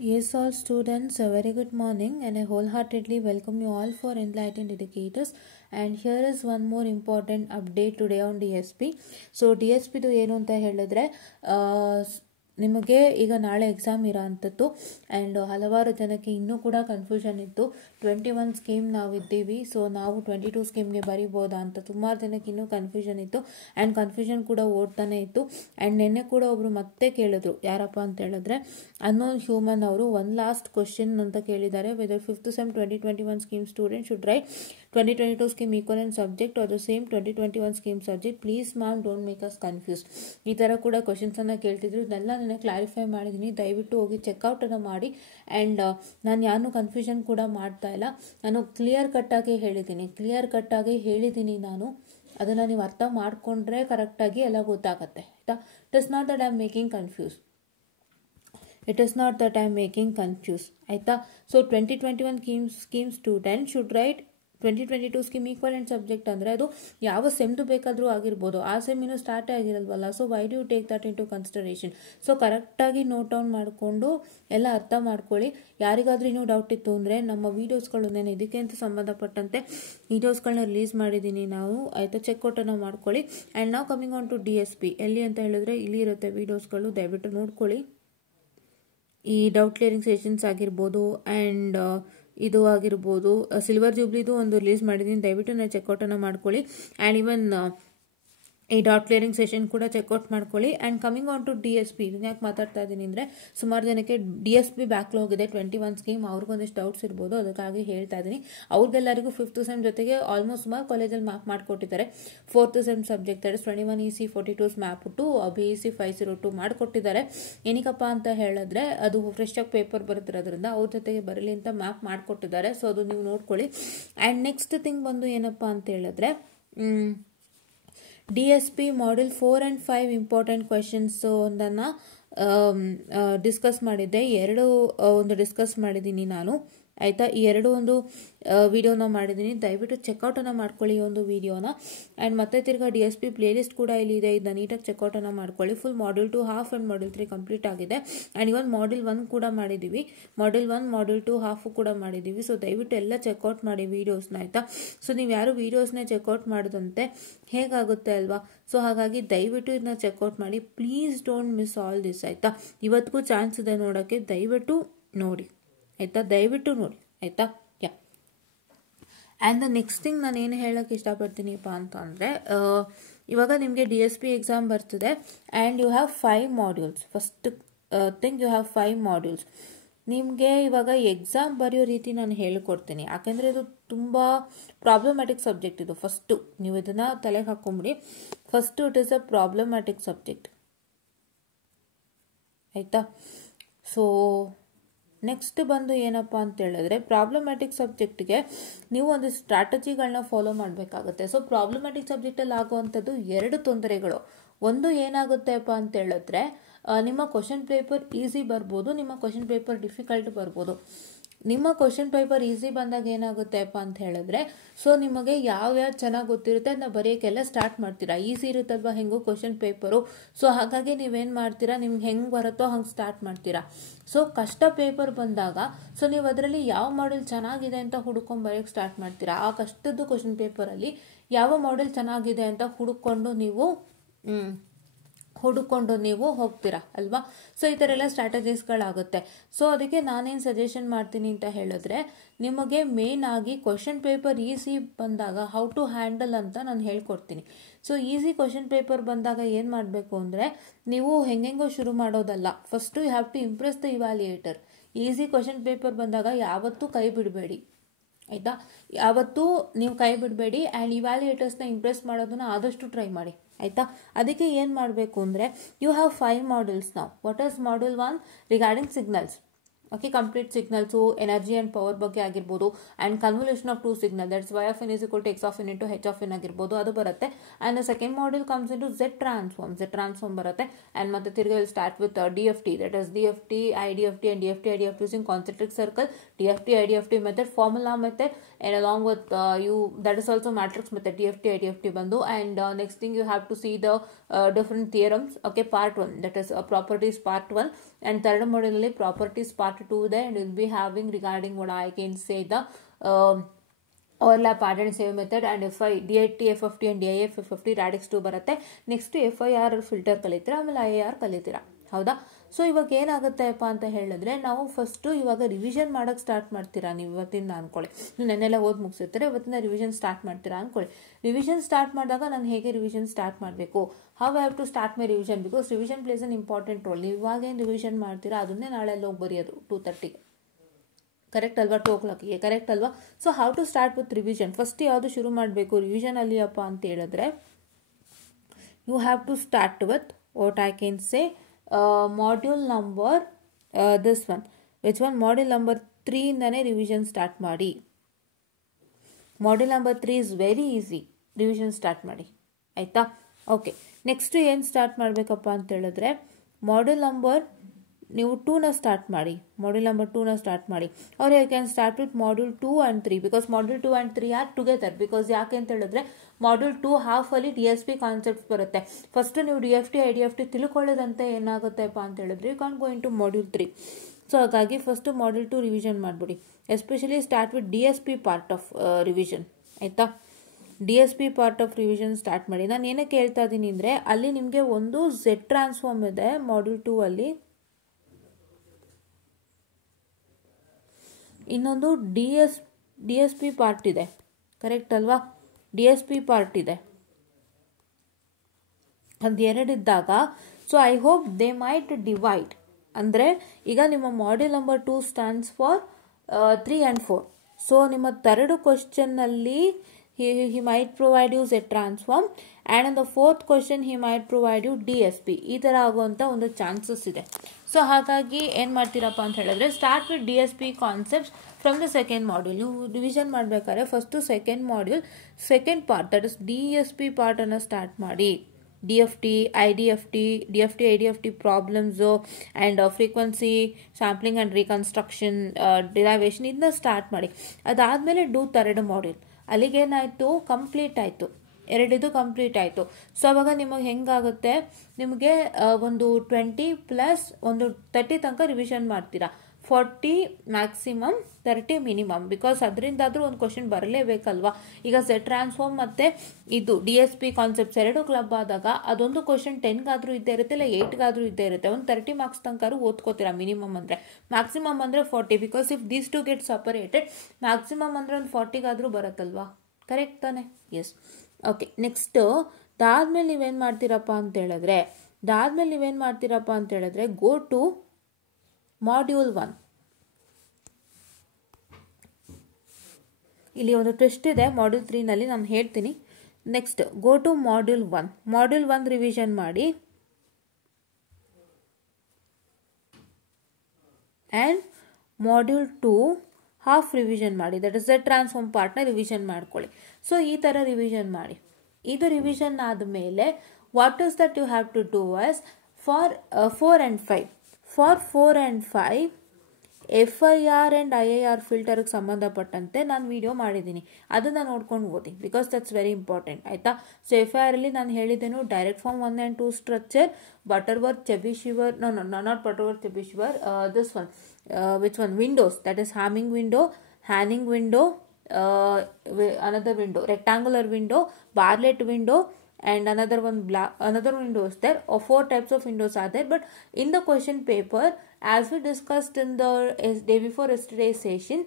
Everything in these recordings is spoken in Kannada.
Yes, all students, a very good morning, and I wholeheartedly welcome you all for Enlightened Educators. And here is one more important update today on DSP. So DSP ದು ಏನು ಅಂತ ಹೇಳಿದ್ರೆ ನಿಮಗೆ ಈಗ ನಾಳೆ ಎಕ್ಸಾಮ್ ಇರೋ ಅಂಥದ್ದು ಆ್ಯಂಡ್ ಹಲವಾರು ಜನಕ್ಕೆ ಇನ್ನೂ ಕೂಡ ಕನ್ಫ್ಯೂಷನ್ ಇತ್ತು. 21 ಸ್ಕೀಮ್ ನಾವಿದ್ದೀವಿ, ಸೊ ನಾವು 22 ಸ್ಕೀಮ್ಗೆ ಬರಿಬೋದಾ ಅಂತ ಸುಮಾರು ಜನಕ್ಕೆ ಇನ್ನೂ ಕನ್ಫ್ಯೂಷನ್ ಇತ್ತು ಆ್ಯಂಡ್ ಕನ್ಫ್ಯೂಷನ್ ಕೂಡ ಓಡ್ತಾನೆ ಇತ್ತು. ಆ್ಯಂಡ್ ನಿನ್ನೆ ಕೂಡ ಒಬ್ಬರು ಮತ್ತೆ ಕೇಳಿದ್ರು, ಯಾರಪ್ಪ ಅಂತ ಹೇಳಿದ್ರೆ ಅನ್ನೋನ್ ಹ್ಯೂಮನ್ ಅವರು ಒಂದು ಲಾಸ್ಟ್ ಕ್ವಶನ್ ಅಂತ ಕೇಳಿದ್ದಾರೆ. Whether 5th sem 2021 scheme student should write 2022 scheme equivalent subject are the same 2021 scheme subject, please ma'am don't make us confuse. ಈ ಥರ ಕೂಡ ಕ್ವಶನ್ಸನ್ನು ಕೇಳ್ತಿದ್ರು. ಇದೆಲ್ಲ ನಾನು ಕ್ಲಾರಿಫೈ ಮಾಡಿದ್ದೀನಿ, ದಯವಿಟ್ಟು ಹೋಗಿ ಚೆಕ್ಔಟನ್ನು ಮಾಡಿ. ಆ್ಯಂಡ್ ನಾನು ಯಾರು ಕನ್ಫ್ಯೂಷನ್ ಕೂಡ ಮಾಡ್ತಾ ಇಲ್ಲ, ನಾನು ಕ್ಲಿಯರ್ ಕಟ್ಟಾಗಿ ಹೇಳಿದ್ದೀನಿ ನಾನು. ಅದನ್ನು ನೀವು ಅರ್ಥ ಮಾಡಿಕೊಂಡ್ರೆ ಕರೆಕ್ಟಾಗಿ ಎಲ್ಲ ಗೊತ್ತಾಗತ್ತೆ, ಆಯಿತಾ. It is not that I am making confuse. ಆಯಿತಾ. So 2021 scheme student should write 2022 scheme equivalent subject ಅಂದರೆ ಅದು ಯಾವ ಸೆಮ್ದು ಬೇಕಾದರೂ ಆಗಿರ್ಬೋದು. ಆ ಸೆಮ್ ಇನ್ನೂ ಸ್ಟಾರ್ಟೇ ಆಗಿರಲ್ವಲ್ಲ. So why do you take that into consideration. So ಕರೆಕ್ಟಾಗಿ ನೋಟ್ ಡೌನ್ ಮಾಡಿಕೊಂಡು ಎಲ್ಲ ಅರ್ಥ ಮಾಡ್ಕೊಳ್ಳಿ. ಯಾರಿಗಾದ್ರೂ ಇನ್ನೂ ಡೌಟ್ ಇತ್ತು ಅಂದರೆ ನಮ್ಮ ವೀಡಿಯೋಸ್ಗಳು ನಾನು ಇದಕ್ಕೆ ಅಂತ ಸಂಬಂಧಪಟ್ಟಂತೆ ವೀಡಿಯೋಸ್ಗಳನ್ನ ರಿಲೀಸ್ ಮಾಡಿದ್ದೀನಿ ನಾವು, ಆಯಿತಾ. ಚೆಕ್ಔಟನ್ನು ಮಾಡ್ಕೊಳ್ಳಿ. ಆ್ಯಂಡ್ ನಾವು ಕಮಿಂಗ್ ಆನ್ ಟು DSP ಎಲ್ಲಿ ಅಂತ ಹೇಳಿದ್ರೆ ಇಲ್ಲಿ ಇರುತ್ತೆ ವೀಡಿಯೋಸ್ಗಳು, ದಯವಿಟ್ಟು ನೋಡ್ಕೊಳ್ಳಿ. ಈ ಡೌಟ್ ಕ್ಲಿಯರಿಂಗ್ ಸೆಷನ್ಸ್ ಆಗಿರ್ಬೋದು ಆ್ಯಂಡ್ ಇದು ಆಗಿರ್ಬೋದು, ಸಿಲ್ವರ್ ಜೂಬ್ಲಿದು ಒಂದು ರಿಲೀಸ್ ಮಾಡಿದ್ದೀನಿ, ದಯವಿಟ್ಟು ನಾನು ಚೆಕ್ಔಟನ್ನು ಮಾಡ್ಕೊಳ್ಳಿ. ಆ್ಯಂಡ್ ಈವನ್ ಈ ಡಾಟ್ ಕ್ಲಿಯರಿಂಗ್ ಸೆಷನ್ ಕೂಡ ಚೆಕ್ಔಟ್ ಮಾಡ್ಕೊಳ್ಳಿ. And coming on to DSP, ಇದನ್ನ ಯಾಕೆ ಮಾತಾಡ್ತಾ ಇದ್ದೀನಿ ಅಂದರೆ ಸುಮಾರು ಜನಕ್ಕೆ DSP ಬ್ಯಾಕ್ಲಾಗ್ ಇದೆ 21 ಸ್ಕೀಮ್, ಅವ್ರಿಗೊಂದಿಷ್ಟು ಡೌಟ್ಸ್ ಇರ್ಬೋದು, ಅದಕ್ಕಾಗಿ ಹೇಳ್ತಾ ಇದ್ದೀನಿ. ಅವ್ರಿಗೆಲ್ಲರಿಗೂ 5th ಸೆಮ್ ಜೊತೆಗೆ ಆಲ್ಮೋಸ್ಟ್ ಸುಮಾರು ಕಾಲೇಜಲ್ಲಿ ಮ್ಯಾಪ್ ಮಾಡಿಕೊಟ್ಟಿದ್ದಾರೆ. 4th sem subject that is 21 EC 42 map to BEC 502 ಮಾಡಿಕೊಟ್ಟಿದ್ದಾರೆ. ಏನಕ್ಕಪ್ಪ ಅಂತ ಹೇಳಿದ್ರೆ ಅದು ಫ್ರೆಶ್ ಆಗಿ ಪೇಪರ್ ಬರುತ್ತಿರೋದ್ರಿಂದ ಅವ್ರ ಜೊತೆಗೆ ಬರಲಿ ಅಂತ ಮ್ಯಾಪ್ ಮಾಡಿಕೊಟ್ಟಿದ್ದಾರೆ. ಸೊ ಅದು ನೀವು ನೋಡ್ಕೊಳ್ಳಿ. ಆ್ಯಂಡ್ ನೆಕ್ಸ್ಟ್ ಥಿಂಗ್ ಬಂದು ಏನಪ್ಪ ಅಂತ ಹೇಳಿದ್ರೆ DSP Module 4 and 5 important questions ಒಂದನ್ನು ಡಿಸ್ಕಸ್ ಮಾಡಿದ್ದೆ. ಒಂದು ಡಿಸ್ಕಸ್ ಮಾಡಿದ್ದೀನಿ ನಾನು, ಆಯಿತಾ. ಈ ಒಂದು ವಿಡಿಯೋನ ಮಾಡಿದ್ದೀನಿ, ದಯವಿಟ್ಟು ಚೆಕ್ಔಟನ್ನು ಮಾಡ್ಕೊಳ್ಳಿ ಈ ಒಂದು ವಿಡಿಯೋನ. ಆ್ಯಂಡ್ ಮತ್ತೆ ತಿರ್ಗಾ DSP ಪ್ಲೇಲಿಸ್ಟ್ ಕೂಡ ಇಲ್ಲಿ ಇದೆ, ಇದನ್ನ ನೀಟಾಗಿ ಚೆಕ್ಔಟನ್ನು ಮಾಡ್ಕೊಳ್ಳಿ. Full Module 2 half and Module 3 complete ಆಗಿದೆ. ಆ್ಯಂಡ್ ಇವನ್ Module 1 ಕೂಡ ಮಾಡಿದ್ದೀವಿ, Module 1 Module 2 ಹಾಫು ಕೂಡ ಮಾಡಿದ್ದೀವಿ. ಸೊ ದಯವಿಟ್ಟು ಎಲ್ಲ ಚೆಕ್ಔಟ್ ಮಾಡಿ ವೀಡಿಯೋಸ್ನ, ಆಯಿತಾ. ಸೊ ನೀವು ಯಾರು ವೀಡಿಯೋಸ್ನ ಚೆಕ್ಔಟ್ ಮಾಡಿದಂತೆ ಹೇಗಾಗುತ್ತೆ ಅಲ್ವಾ. ಸೊ ಹಾಗಾಗಿ ದಯವಿಟ್ಟು ಇದನ್ನ ಚೆಕ್ಔಟ್ ಮಾಡಿ, please don't miss all this, ಆಯಿತಾ. ಇವತ್ತಿಗೂ ಚಾನ್ಸ್ ಇದೆ ನೋಡೋಕ್ಕೆ, ದಯವಿಟ್ಟು ನೋಡಿ, ಆಯಿತಾ. ಆಯಿತಾ. Yeah. And the next thing ನಾನು ಏನು ಹೇಳೋಕ್ಕೆ ಇಷ್ಟಪಡ್ತೀನಿಪ್ಪ ಅಂತ ಅಂದರೆ ಇವಾಗ ನಿಮಗೆ DSP ಎಕ್ಸಾಮ್ ಬರ್ತಿದೆ and you have 5 modules. First thing you have 5 modules. ನಿಮಗೆ ಇವಾಗ ಎಕ್ಸಾಮ್ ಬರೆಯೋ ರೀತಿ ನಾನು ಹೇಳಿಕೊಡ್ತೀನಿ, ಯಾಕೆಂದರೆ ಇದು ತುಂಬ ಪ್ರಾಬ್ಲಮ್ಯಾಟಿಕ್ ಸಬ್ಜೆಕ್ಟ್ ಇದು. ಫಸ್ಟು ನೀವು ಇದನ್ನು ತಲೆಗೆ ಹಾಕ್ಕೊಂಬಿಡಿ. First it is a problematic subject, ಆಯಿತಾ. ಸೊ ನೆಕ್ಸ್ಟ್ ಬಂದು ಏನಪ್ಪ ಅಂತ ಹೇಳಿದ್ರೆ ಪ್ರಾಬ್ಲಮ್ಯಾಟಿಕ್ ಸಬ್ಜೆಕ್ಟ್ಗೆ ನೀವು ಒಂದು ಸ್ಟ್ರಾಟಜಿಗಳನ್ನ ಫಾಲೋ ಮಾಡಬೇಕಾಗುತ್ತೆ. ಸೊ ಪ್ರಾಬ್ಲಮ್ಯಾಟಿಕ್ ಸಬ್ಜೆಕ್ಟಲ್ಲಿ ಆಗುವಂಥದ್ದು 2 ತೊಂದರೆಗಳು. ಒಂದು ಏನಾಗುತ್ತೆಪ್ಪ ಅಂತ ಹೇಳಿದ್ರೆ ನಿಮ್ಮ ಕ್ವಶನ್ ಪೇಪರ್ ಈಸಿ ಬರ್ಬೋದು, ನಿಮ್ಮ ಕ್ವಶನ್ ಪೇಪರ್ ಡಿಫಿಕಲ್ಟ್ ಬರ್ಬೋದು. ನಿಮ್ಮ ಕ್ವಶನ್ ಪೇಪರ್ ಈಸಿ ಬಂದಾಗ ಏನಾಗುತ್ತೆಪ್ಪ ಅಂತ ಹೇಳಿದ್ರೆ ಸೊ ನಿಮಗೆ ಯಾವ್ಯಾವ ಚೆನ್ನಾಗಿ ಗೊತ್ತಿರುತ್ತೆ ಅದನ್ನ ಬರೆಯೋಕ್ಕೆಲ್ಲ ಸ್ಟಾರ್ಟ್ ಮಾಡ್ತೀರಾ. ಈಸಿ ಇರುತ್ತಲ್ವ ಹೆಂಗೋ ಕ್ವಶನ್ ಪೇಪರು. ಸೊ ಹಾಗಾಗಿ ನೀವೇನು ಮಾಡ್ತೀರಾ, ನಿಮ್ಗೆ ಹೆಂಗೆ ಬರುತ್ತೋ ಹಂಗೆ ಸ್ಟಾರ್ಟ್ ಮಾಡ್ತೀರಾ. ಸೊ ಕಷ್ಟ ಪೇಪರ್ ಬಂದಾಗ ಸೊ ನೀವು ಅದರಲ್ಲಿ ಯಾವ ಮಾಡೆಲ್ ಚೆನ್ನಾಗಿದೆ ಅಂತ ಹುಡುಕೊಂಡು ಬರೆಯೋಕ್ಕೆ ಸ್ಟಾರ್ಟ್ ಮಾಡ್ತೀರಾ. ಆ ಕಷ್ಟದ್ದು ಕ್ವಶನ್ ಪೇಪರಲ್ಲಿ ಯಾವ ಮಾಡೆಲ್ ಚೆನ್ನಾಗಿದೆ ಅಂತ ಹುಡುಕೊಂಡು ನೀವು ಹೋಗ್ತೀರಾ ಅಲ್ವಾ. ಸೊ ಈ ಥರ ಎಲ್ಲ ಸ್ಟ್ರಾಟಜೀಸ್ಗಳಾಗುತ್ತೆ. ಸೊ ಅದಕ್ಕೆ ನಾನೇನು ಸಜೆಷನ್ ಮಾಡ್ತೀನಿ ಅಂತ ಹೇಳಿದ್ರೆ ನಿಮಗೆ ಮೇನ್ ಆಗಿ ಕ್ವಶನ್ ಪೇಪರ್ ಈಸಿ ಬಂದಾಗ ಹೌ ಟು ಹ್ಯಾಂಡಲ್ ಅಂತ ನಾನು ಹೇಳ್ಕೊಡ್ತೀನಿ. ಸೊ ಈಸಿ ಕ್ವಶನ್ ಪೇಪರ್ ಬಂದಾಗ ಏನು ಮಾಡಬೇಕು ಅಂದರೆ ನೀವು ಹೆಂಗೆಂಗೋ ಶುರು ಮಾಡೋದಲ್ಲ. First you have to impress the evaluator. Easy question paper ಬಂದಾಗ ಯಾವತ್ತೂ ಕೈ ಬಿಡಬೇಡಿ, ಆಯಿತಾ. ಯಾವತ್ತೂ ನೀವು ಕೈ ಬಿಡಬೇಡಿ. ಆ್ಯಂಡ್ ಇವ್ಯಾಲ್ಯೂಯೇಟರ್ಸ್ನ ಇಂಪ್ರೆಸ್ ಮಾಡೋದನ್ನ ಆದಷ್ಟು ಟ್ರೈ ಮಾಡಿ, ಆಯಿತಾ. ಅದಕ್ಕೆ ಏನು ಮಾಡಬೇಕು ಅಂದರೆ ಯು ಹ್ಯಾವ್ 5 ಮಾಡ್ಯೂಲ್ಸ್ ನಾವು. What is Module 1 regarding signals, okay. Complete signals, energy and power ಬಗ್ಗೆ ಆಗಿರ್ಬೋದು. And convolution of 2 signal that's y of n is equal to x of n into h of n ಆಗಿರ್ಬೋದು, ಅದು ಬರುತ್ತೆ. And second module comes into Z transform ಬರುತ್ತೆ. ಆ್ಯಂಡ್ ಮತ್ತೆ ತಿರ್ಗಿ start with DFT that is DFT, IDFT and DFT using concentric circle, DFT method, formula method and along with that is also matrix method DFT ಬಂದು. and next thing you have to see the different theorems, okay. Part 1 that is properties part 1 and third module ಅಲ್ಲಿ properties part part 2 there, and we'll be having regarding what I can say the overlap add and save method, and FI DIT FFT and DIF FFT radix 2 ಬರುತ್ತೆ. ನೆಕ್ಸ್ಟ್ FIR ಫಿಲ್ಟರ್ ಕಲಿತೀರಾ, ಆಮೇಲೆ IIR ಕಲಿತೀರಾ. ಹೌದಾ? ಸೊ ಇವಾಗ ಏನಾಗುತ್ತೆಪ್ಪ ಅಂತ ಹೇಳಿದ್ರೆ, ನಾವು ಫಸ್ಟು ಇವಾಗ ರಿವಿಷನ್ ಮಾಡೋಕ್ಕೆ ಸ್ಟಾರ್ಟ್ ಮಾಡ್ತೀರಾ ನೀವು ಇವತ್ತಿಂದ ಅಂದ್ಕೊಳ್ಳಿ. ನೀವು ನೆನ್ನೆಲ್ಲ ಓದಿ ಮುಗಿಸಿರ್ತಾರೆ, ಇವತ್ತಿನ ರಿವಿಷನ್ ಸ್ಟಾರ್ಟ್ ಮಾಡ್ತೀರಾ ಅಂದ್ಕೊಳ್ಳಿ. ರಿವಿಷನ್ ಸ್ಟಾರ್ಟ್ ಮಾಡಿದಾಗ ನಾನು ಹೇಗೆ ರಿವಿಷನ್ ಸ್ಟಾರ್ಟ್ ಮಾಡಬೇಕು, how I have to start my revision, because revision plays an important role. ನೀವು ಇವಾಗ ಏನು ರಿವಿಷನ್ ಮಾಡ್ತೀರಾ ಅದನ್ನೇ ನಾಳೆ ಎಲ್ಲ ಹೋಗಿ ಬರೆಯೋದು 2:30ಗೆ, ಕರೆಕ್ಟ್ ಅಲ್ವಾ? 2 o'clockಗೆ, ಕರೆಕ್ಟ್ ಅಲ್ವಾ? So how to start with revision. First ಯಾವುದು ಶುರು ಮಾಡಬೇಕು ರಿವಿಷನ್ ಅಲ್ಲಿ ಅಪ್ಪ ಅಂತ ಹೇಳಿದ್ರೆ, you have to start with what I can say module number this one, which one module number 3 ಇಂದನೇ ರಿವಿಷನ್ ಸ್ಟಾರ್ಟ್ ಮಾಡಿ. Module number 3 is very easy, revision start ಮಾಡಿ. ಆಯಿತಾ? ಓಕೆ, ನೆಕ್ಸ್ಟ್ ಏನು ಸ್ಟಾರ್ಟ್ ಮಾಡಬೇಕಪ್ಪ ಅಂತ ಹೇಳಿದ್ರೆ, ಮಾಡ್ಯೂಲ್ ನಂಬರ್ ನೀವು 2ನ ಸ್ಟಾರ್ಟ್ ಮಾಡಿ. ಮಾಡ್ಯೂಲ್ ನಂಬರ್ 2ನ ಸ್ಟಾರ್ಟ್ ಮಾಡಿ. ಅವ್ರು you can start with module 2 and 3, because module 2 and 3 are together. Because ಯಾಕೆ ಅಂತ ಹೇಳಿದ್ರೆ, ಮಾಡ್ಯೂಲ್ 2 ಹಾಫಲ್ಲಿ DSP ಕಾನ್ಸೆಪ್ಟ್ಸ್ ಬರುತ್ತೆ. ಫಸ್ಟ್ ನೀವು DFT IDFT ತಿಳ್ಕೊಳ್ಳೋದಂತೆ ಏನಾಗುತ್ತೆಪ್ಪ ಅಂತ ಹೇಳಿದ್ರೆ, you can go into module 3. So ಹಾಗಾಗಿ ಫಸ್ಟು ಮಾಡ್ಯೂಲ್ 2 ರಿವಿಷನ್ ಮಾಡಿಬಿಡಿ. Especially start with DSP part of revision. ಆಯಿತಾ? DSP part of revision start ಮಾಡಿ. ನಾನು ಏನಕ್ಕೆ ಹೇಳ್ತಾ ಇದ್ದೀನಿ ಅಂದರೆ, ಅಲ್ಲಿ ನಿಮಗೆ ಒಂದು Z ಟ್ರಾನ್ಸ್ಫಾರ್ಮ್ ಇದೆ ಮಾಡ್ಯೂಲ್ 2 ಅಲ್ಲಿ, ಇನ್ನೊಂದು DSP ಪಾರ್ಟ್ ಇದೆ, ಕರೆಕ್ಟ್ ಅಲ್ವಾ? DSP ಪಾರ್ಟ್ ಇದೆ, ಅದು ಎರಡಿದ್ದಾಗ, so I hope they might divide. ಅಂದರೆ ಈಗ ನಿಮ್ಮ module number 2 stands for 3 and 4. So ನಿಮ್ಮ ಥರ್ಡ್ ಕ್ವಶನ್ನಲ್ಲಿ he might provide you Z transform, and in the fourth question he might provide you DSP. ಈ ಥರ ಆಗುವಂಥ ಒಂದು ಚಾನ್ಸಸ್ ಇದೆ. ಸೊ ಹಾಗಾಗಿ ಏನು ಮಾಡ್ತೀರಪ್ಪ ಅಂತ ಹೇಳಿದ್ರೆ, start with DSP concepts from the second module. ನೀವು ರಿವಿಷನ್ ಮಾಡಬೇಕಾದ್ರೆ first second module second part, that is DSP ಪಾರ್ಟನ್ನು ಸ್ಟಾರ್ಟ್ ಮಾಡಿ. DFT IDFT problems and frequency sampling and reconstruction derivation ಇದನ್ನ ಸ್ಟಾರ್ಟ್ ಮಾಡಿ. ಅದಾದಮೇಲೆ ಡೂ ಥರ್ಡ್ ಮಾಡ್ಯೂಲ್. ಅಲ್ಲಿಗೇನಾಯಿತು, ಕಂಪ್ಲೀಟ್ ಆಯಿತು, ಎರಡಿದು ಕಂಪ್ಲೀಟ್ ಆಯಿತು. ಸೊ ಅವಾಗ ನಿಮಗೆ ಹೆಂಗಾಗುತ್ತೆ, ನಿಮಗೆ ಒಂದು 20 ಪ್ಲಸ್ ಒಂದು 30 ತನಕ ರಿವಿಷನ್ ಮಾಡ್ತೀರಾ. 40 ಮ್ಯಾಕ್ಸಿಮಮ್, 30 ಮಿನಿಮಮ್, ಬಿಕಾಸ್ ಅದರಿಂದಾದರೂ ಒಂದು ಕ್ವಶನ್ ಬರಲೇಬೇಕಲ್ವಾ. ಈಗ Z ಟ್ರಾನ್ಸ್ಫಾರ್ಮ್ ಮತ್ತು ಇದು DSP ಕಾನ್ಸೆಪ್ಟ್ಸ್ ಎರಡು ಕ್ಲಬ್ ಆದಾಗ ಅದೊಂದು ಕ್ವಶನ್ 10ಗಾದರೂ ಇದ್ದೇ ಇರುತ್ತೆ, ಇಲ್ಲ 8ಗಾದರೂ ಇದ್ದೇ ಇರುತ್ತೆ. ಒಂದು 30 ಮಾರ್ಕ್ಸ್ ತನಕ ಓದ್ಕೋತೀರಾ ಮಿನಿಮಮ್ ಅಂದರೆ. ಮ್ಯಾಕ್ಸಿಮಮ್ ಅಂದರೆ 40, because if these two get separated, maximum ಅಂದರೆ ಒಂದು 40ಗಾದರೂ ಬರುತ್ತಲ್ವಾ, ಕರೆಕ್ಟ್ ತಾನೆ? ಎಸ್. ಓಕೆ, ನೆಕ್ಸ್ಟು ಅದಾದ್ಮೇಲೆ ನೀವೇನು ಮಾಡ್ತೀರಪ್ಪ ಅಂತ ಹೇಳಿದ್ರೆ, ಗೋ ಟು ಮಾಡ್ಯೂಲ್ 1. ಇಲ್ಲಿ ಒಂದು ಟ್ವಿಸ್ಟ್ ಇದೆ ಮಾಡ್ಯೂಲ್ 3ನಲ್ಲಿ, ನಾನು ಹೇಳ್ತೀನಿ. Next go to module 1. Module 1 revision ಮಾಡಿ, ಆ್ಯಂಡ್ ಮಾಡ್ಯೂಲ್ 2 ಹಾಫ್ ರಿವಿಷನ್ ಮಾಡಿ. ದಟ್ ಇಸ್ Z ಟ್ರಾನ್ಸ್ಫಾರ್ಮ್ ಪಾರ್ಟ್ನ ರಿವಿಷನ್ ಮಾಡ್ಕೊಳ್ಳಿ. ಸೊ ಈ ಥರ ರಿವಿಷನ್ ಮಾಡಿ. ಇದು ರಿವಿಷನ್ ಆದಮೇಲೆ what is that you have to do as for 4 and 5. For 4 and 5 FIR and IIR ಫಿಲ್ಟರ್ಗೆ ಸಂಬಂಧಪಟ್ಟಂತೆ ನಾನು ವಿಡಿಯೋ ಮಾಡಿದ್ದೀನಿ, ಅದನ್ನು ನೋಡ್ಕೊಂಡು ಓದಿ, ಬಿಕಾಸ್ ದಟ್ಸ್ ವೆರಿ ಇಂಪಾರ್ಟೆಂಟ್. ಆಯಿತಾ? ಸೊ FIR ಅಲ್ಲಿ ನಾನು ಹೇಳಿದ್ದೇನು, direct form 1 and 2 structure, Butterworth Chebyshev, not Butterworth Chebyshev, this one, which one, windows, that is Hamming window, Hanning window, another window, rectangular window, barlet window, and another window is there. Or 4 types of windows are there. But in the question paper, as we discussed in the day before yesterday's session,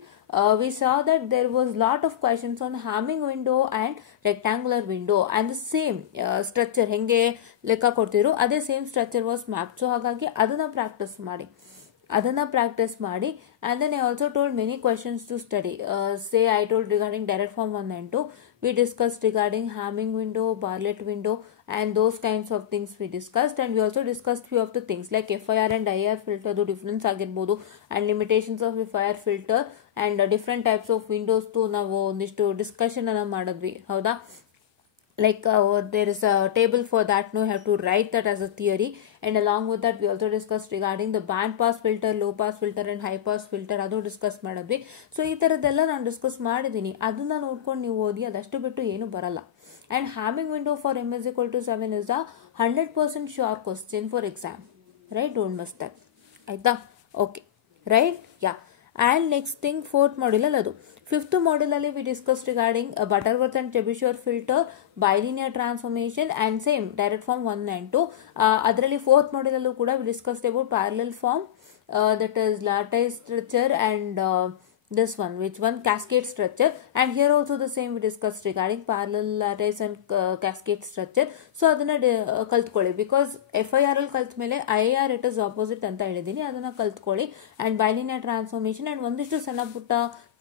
we saw that there was lot of questions on hemming window and rectangular window, and the same structure henge ಲೆಕ್ಕ ಕೊಡ್ತಿರು, ಅದೇ same structure was map. So ಹಾಗಾಗಿ ಅದನ್ನು ಪ್ರಾಕ್ಟೀಸ್ ಮಾಡಿ. And then I also told many questions to study. Say I told regarding direct form 1 and 2. We discussed regarding Hamming window, Bartlett window, and those kinds of things we discussed. And we also discussed few of the things like FIR and IIR filter, the difference ಆಗಿರ್ಬೋದು, and limitations of FIR filter, and different types of windows to ನಾವು ಒಂದಿಷ್ಟು ಡಿಸ್ಕಷನ್ ಅನ್ನ ಮಾಡಿದ್ವಿ. ಹೌದಾ? Like there is a table for that. No, you have to write that as a theory, and along with that we also discussed regarding the band pass filter, low pass filter and high pass filter. ಅದು ಡಿಸ್ಕಸ್ ಮಾಡಿದ್ವಿ. ಸೊ ಈ ಥರದ್ದೆಲ್ಲ ನಾನು ಡಿಸ್ಕಸ್ ಮಾಡಿದ್ದೀನಿ, ಅದನ್ನ ನೋಡ್ಕೊಂಡು ನೀವು ಓದಿ, ಅದಷ್ಟು ಬಿಟ್ಟು ಏನು ಬರಲ್ಲ. And Hamming window for m=7 is a 100% sure question for exam, right? Don't miss that. ಆಯಿತಾ? Okay, right? Yeah. And next thing fourth ಮಾಡ್ಯೂಲಲ್ಲಿ ಅದು. ಫಿಫ್ತ್ ಮಾಡ್ಯೂಲಲ್ಲಿ we discuss regarding Butterworth and Chebyshev filter, bilinear transformation and same direct form 1 and 2. ಅದರಲ್ಲಿ ಫೋರ್ತ್ ಮಾಡ್ಯೂಲಲ್ಲೂ ಕೂಡ we discussed about parallel form, that is lattice structure, and this one, which one, cascade structure. And here also the same we discussed regarding parallel lattice and cascade structure. So ಅದನ್ನ ಕಲ್ತ್ಕೊಳ್ಳಿ, ಬಿಕಾಸ್ FIR ಅಲ್ಲಿ ಕಲ್ತ ಮೇಲೆ IIR ಇಟ್ ಇಸ್ ಆಪೋಸಿಟ್ ಅಂತ ಹೇಳಿದ್ದೀನಿ, ಅದನ್ನ ಕಲ್ತ್ಕೊಳ್ಳಿ. ಆ್ಯಂಡ್ ಬೈಲಿನಿಯರ್ ಟ್ರಾನ್ಸ್ಫಾರ್ಮೇಷನ್ ಆ್ಯಂಡ್ ಒಂದಿಷ್ಟು ಸಣ್ಣ ಪುಟ್ಟ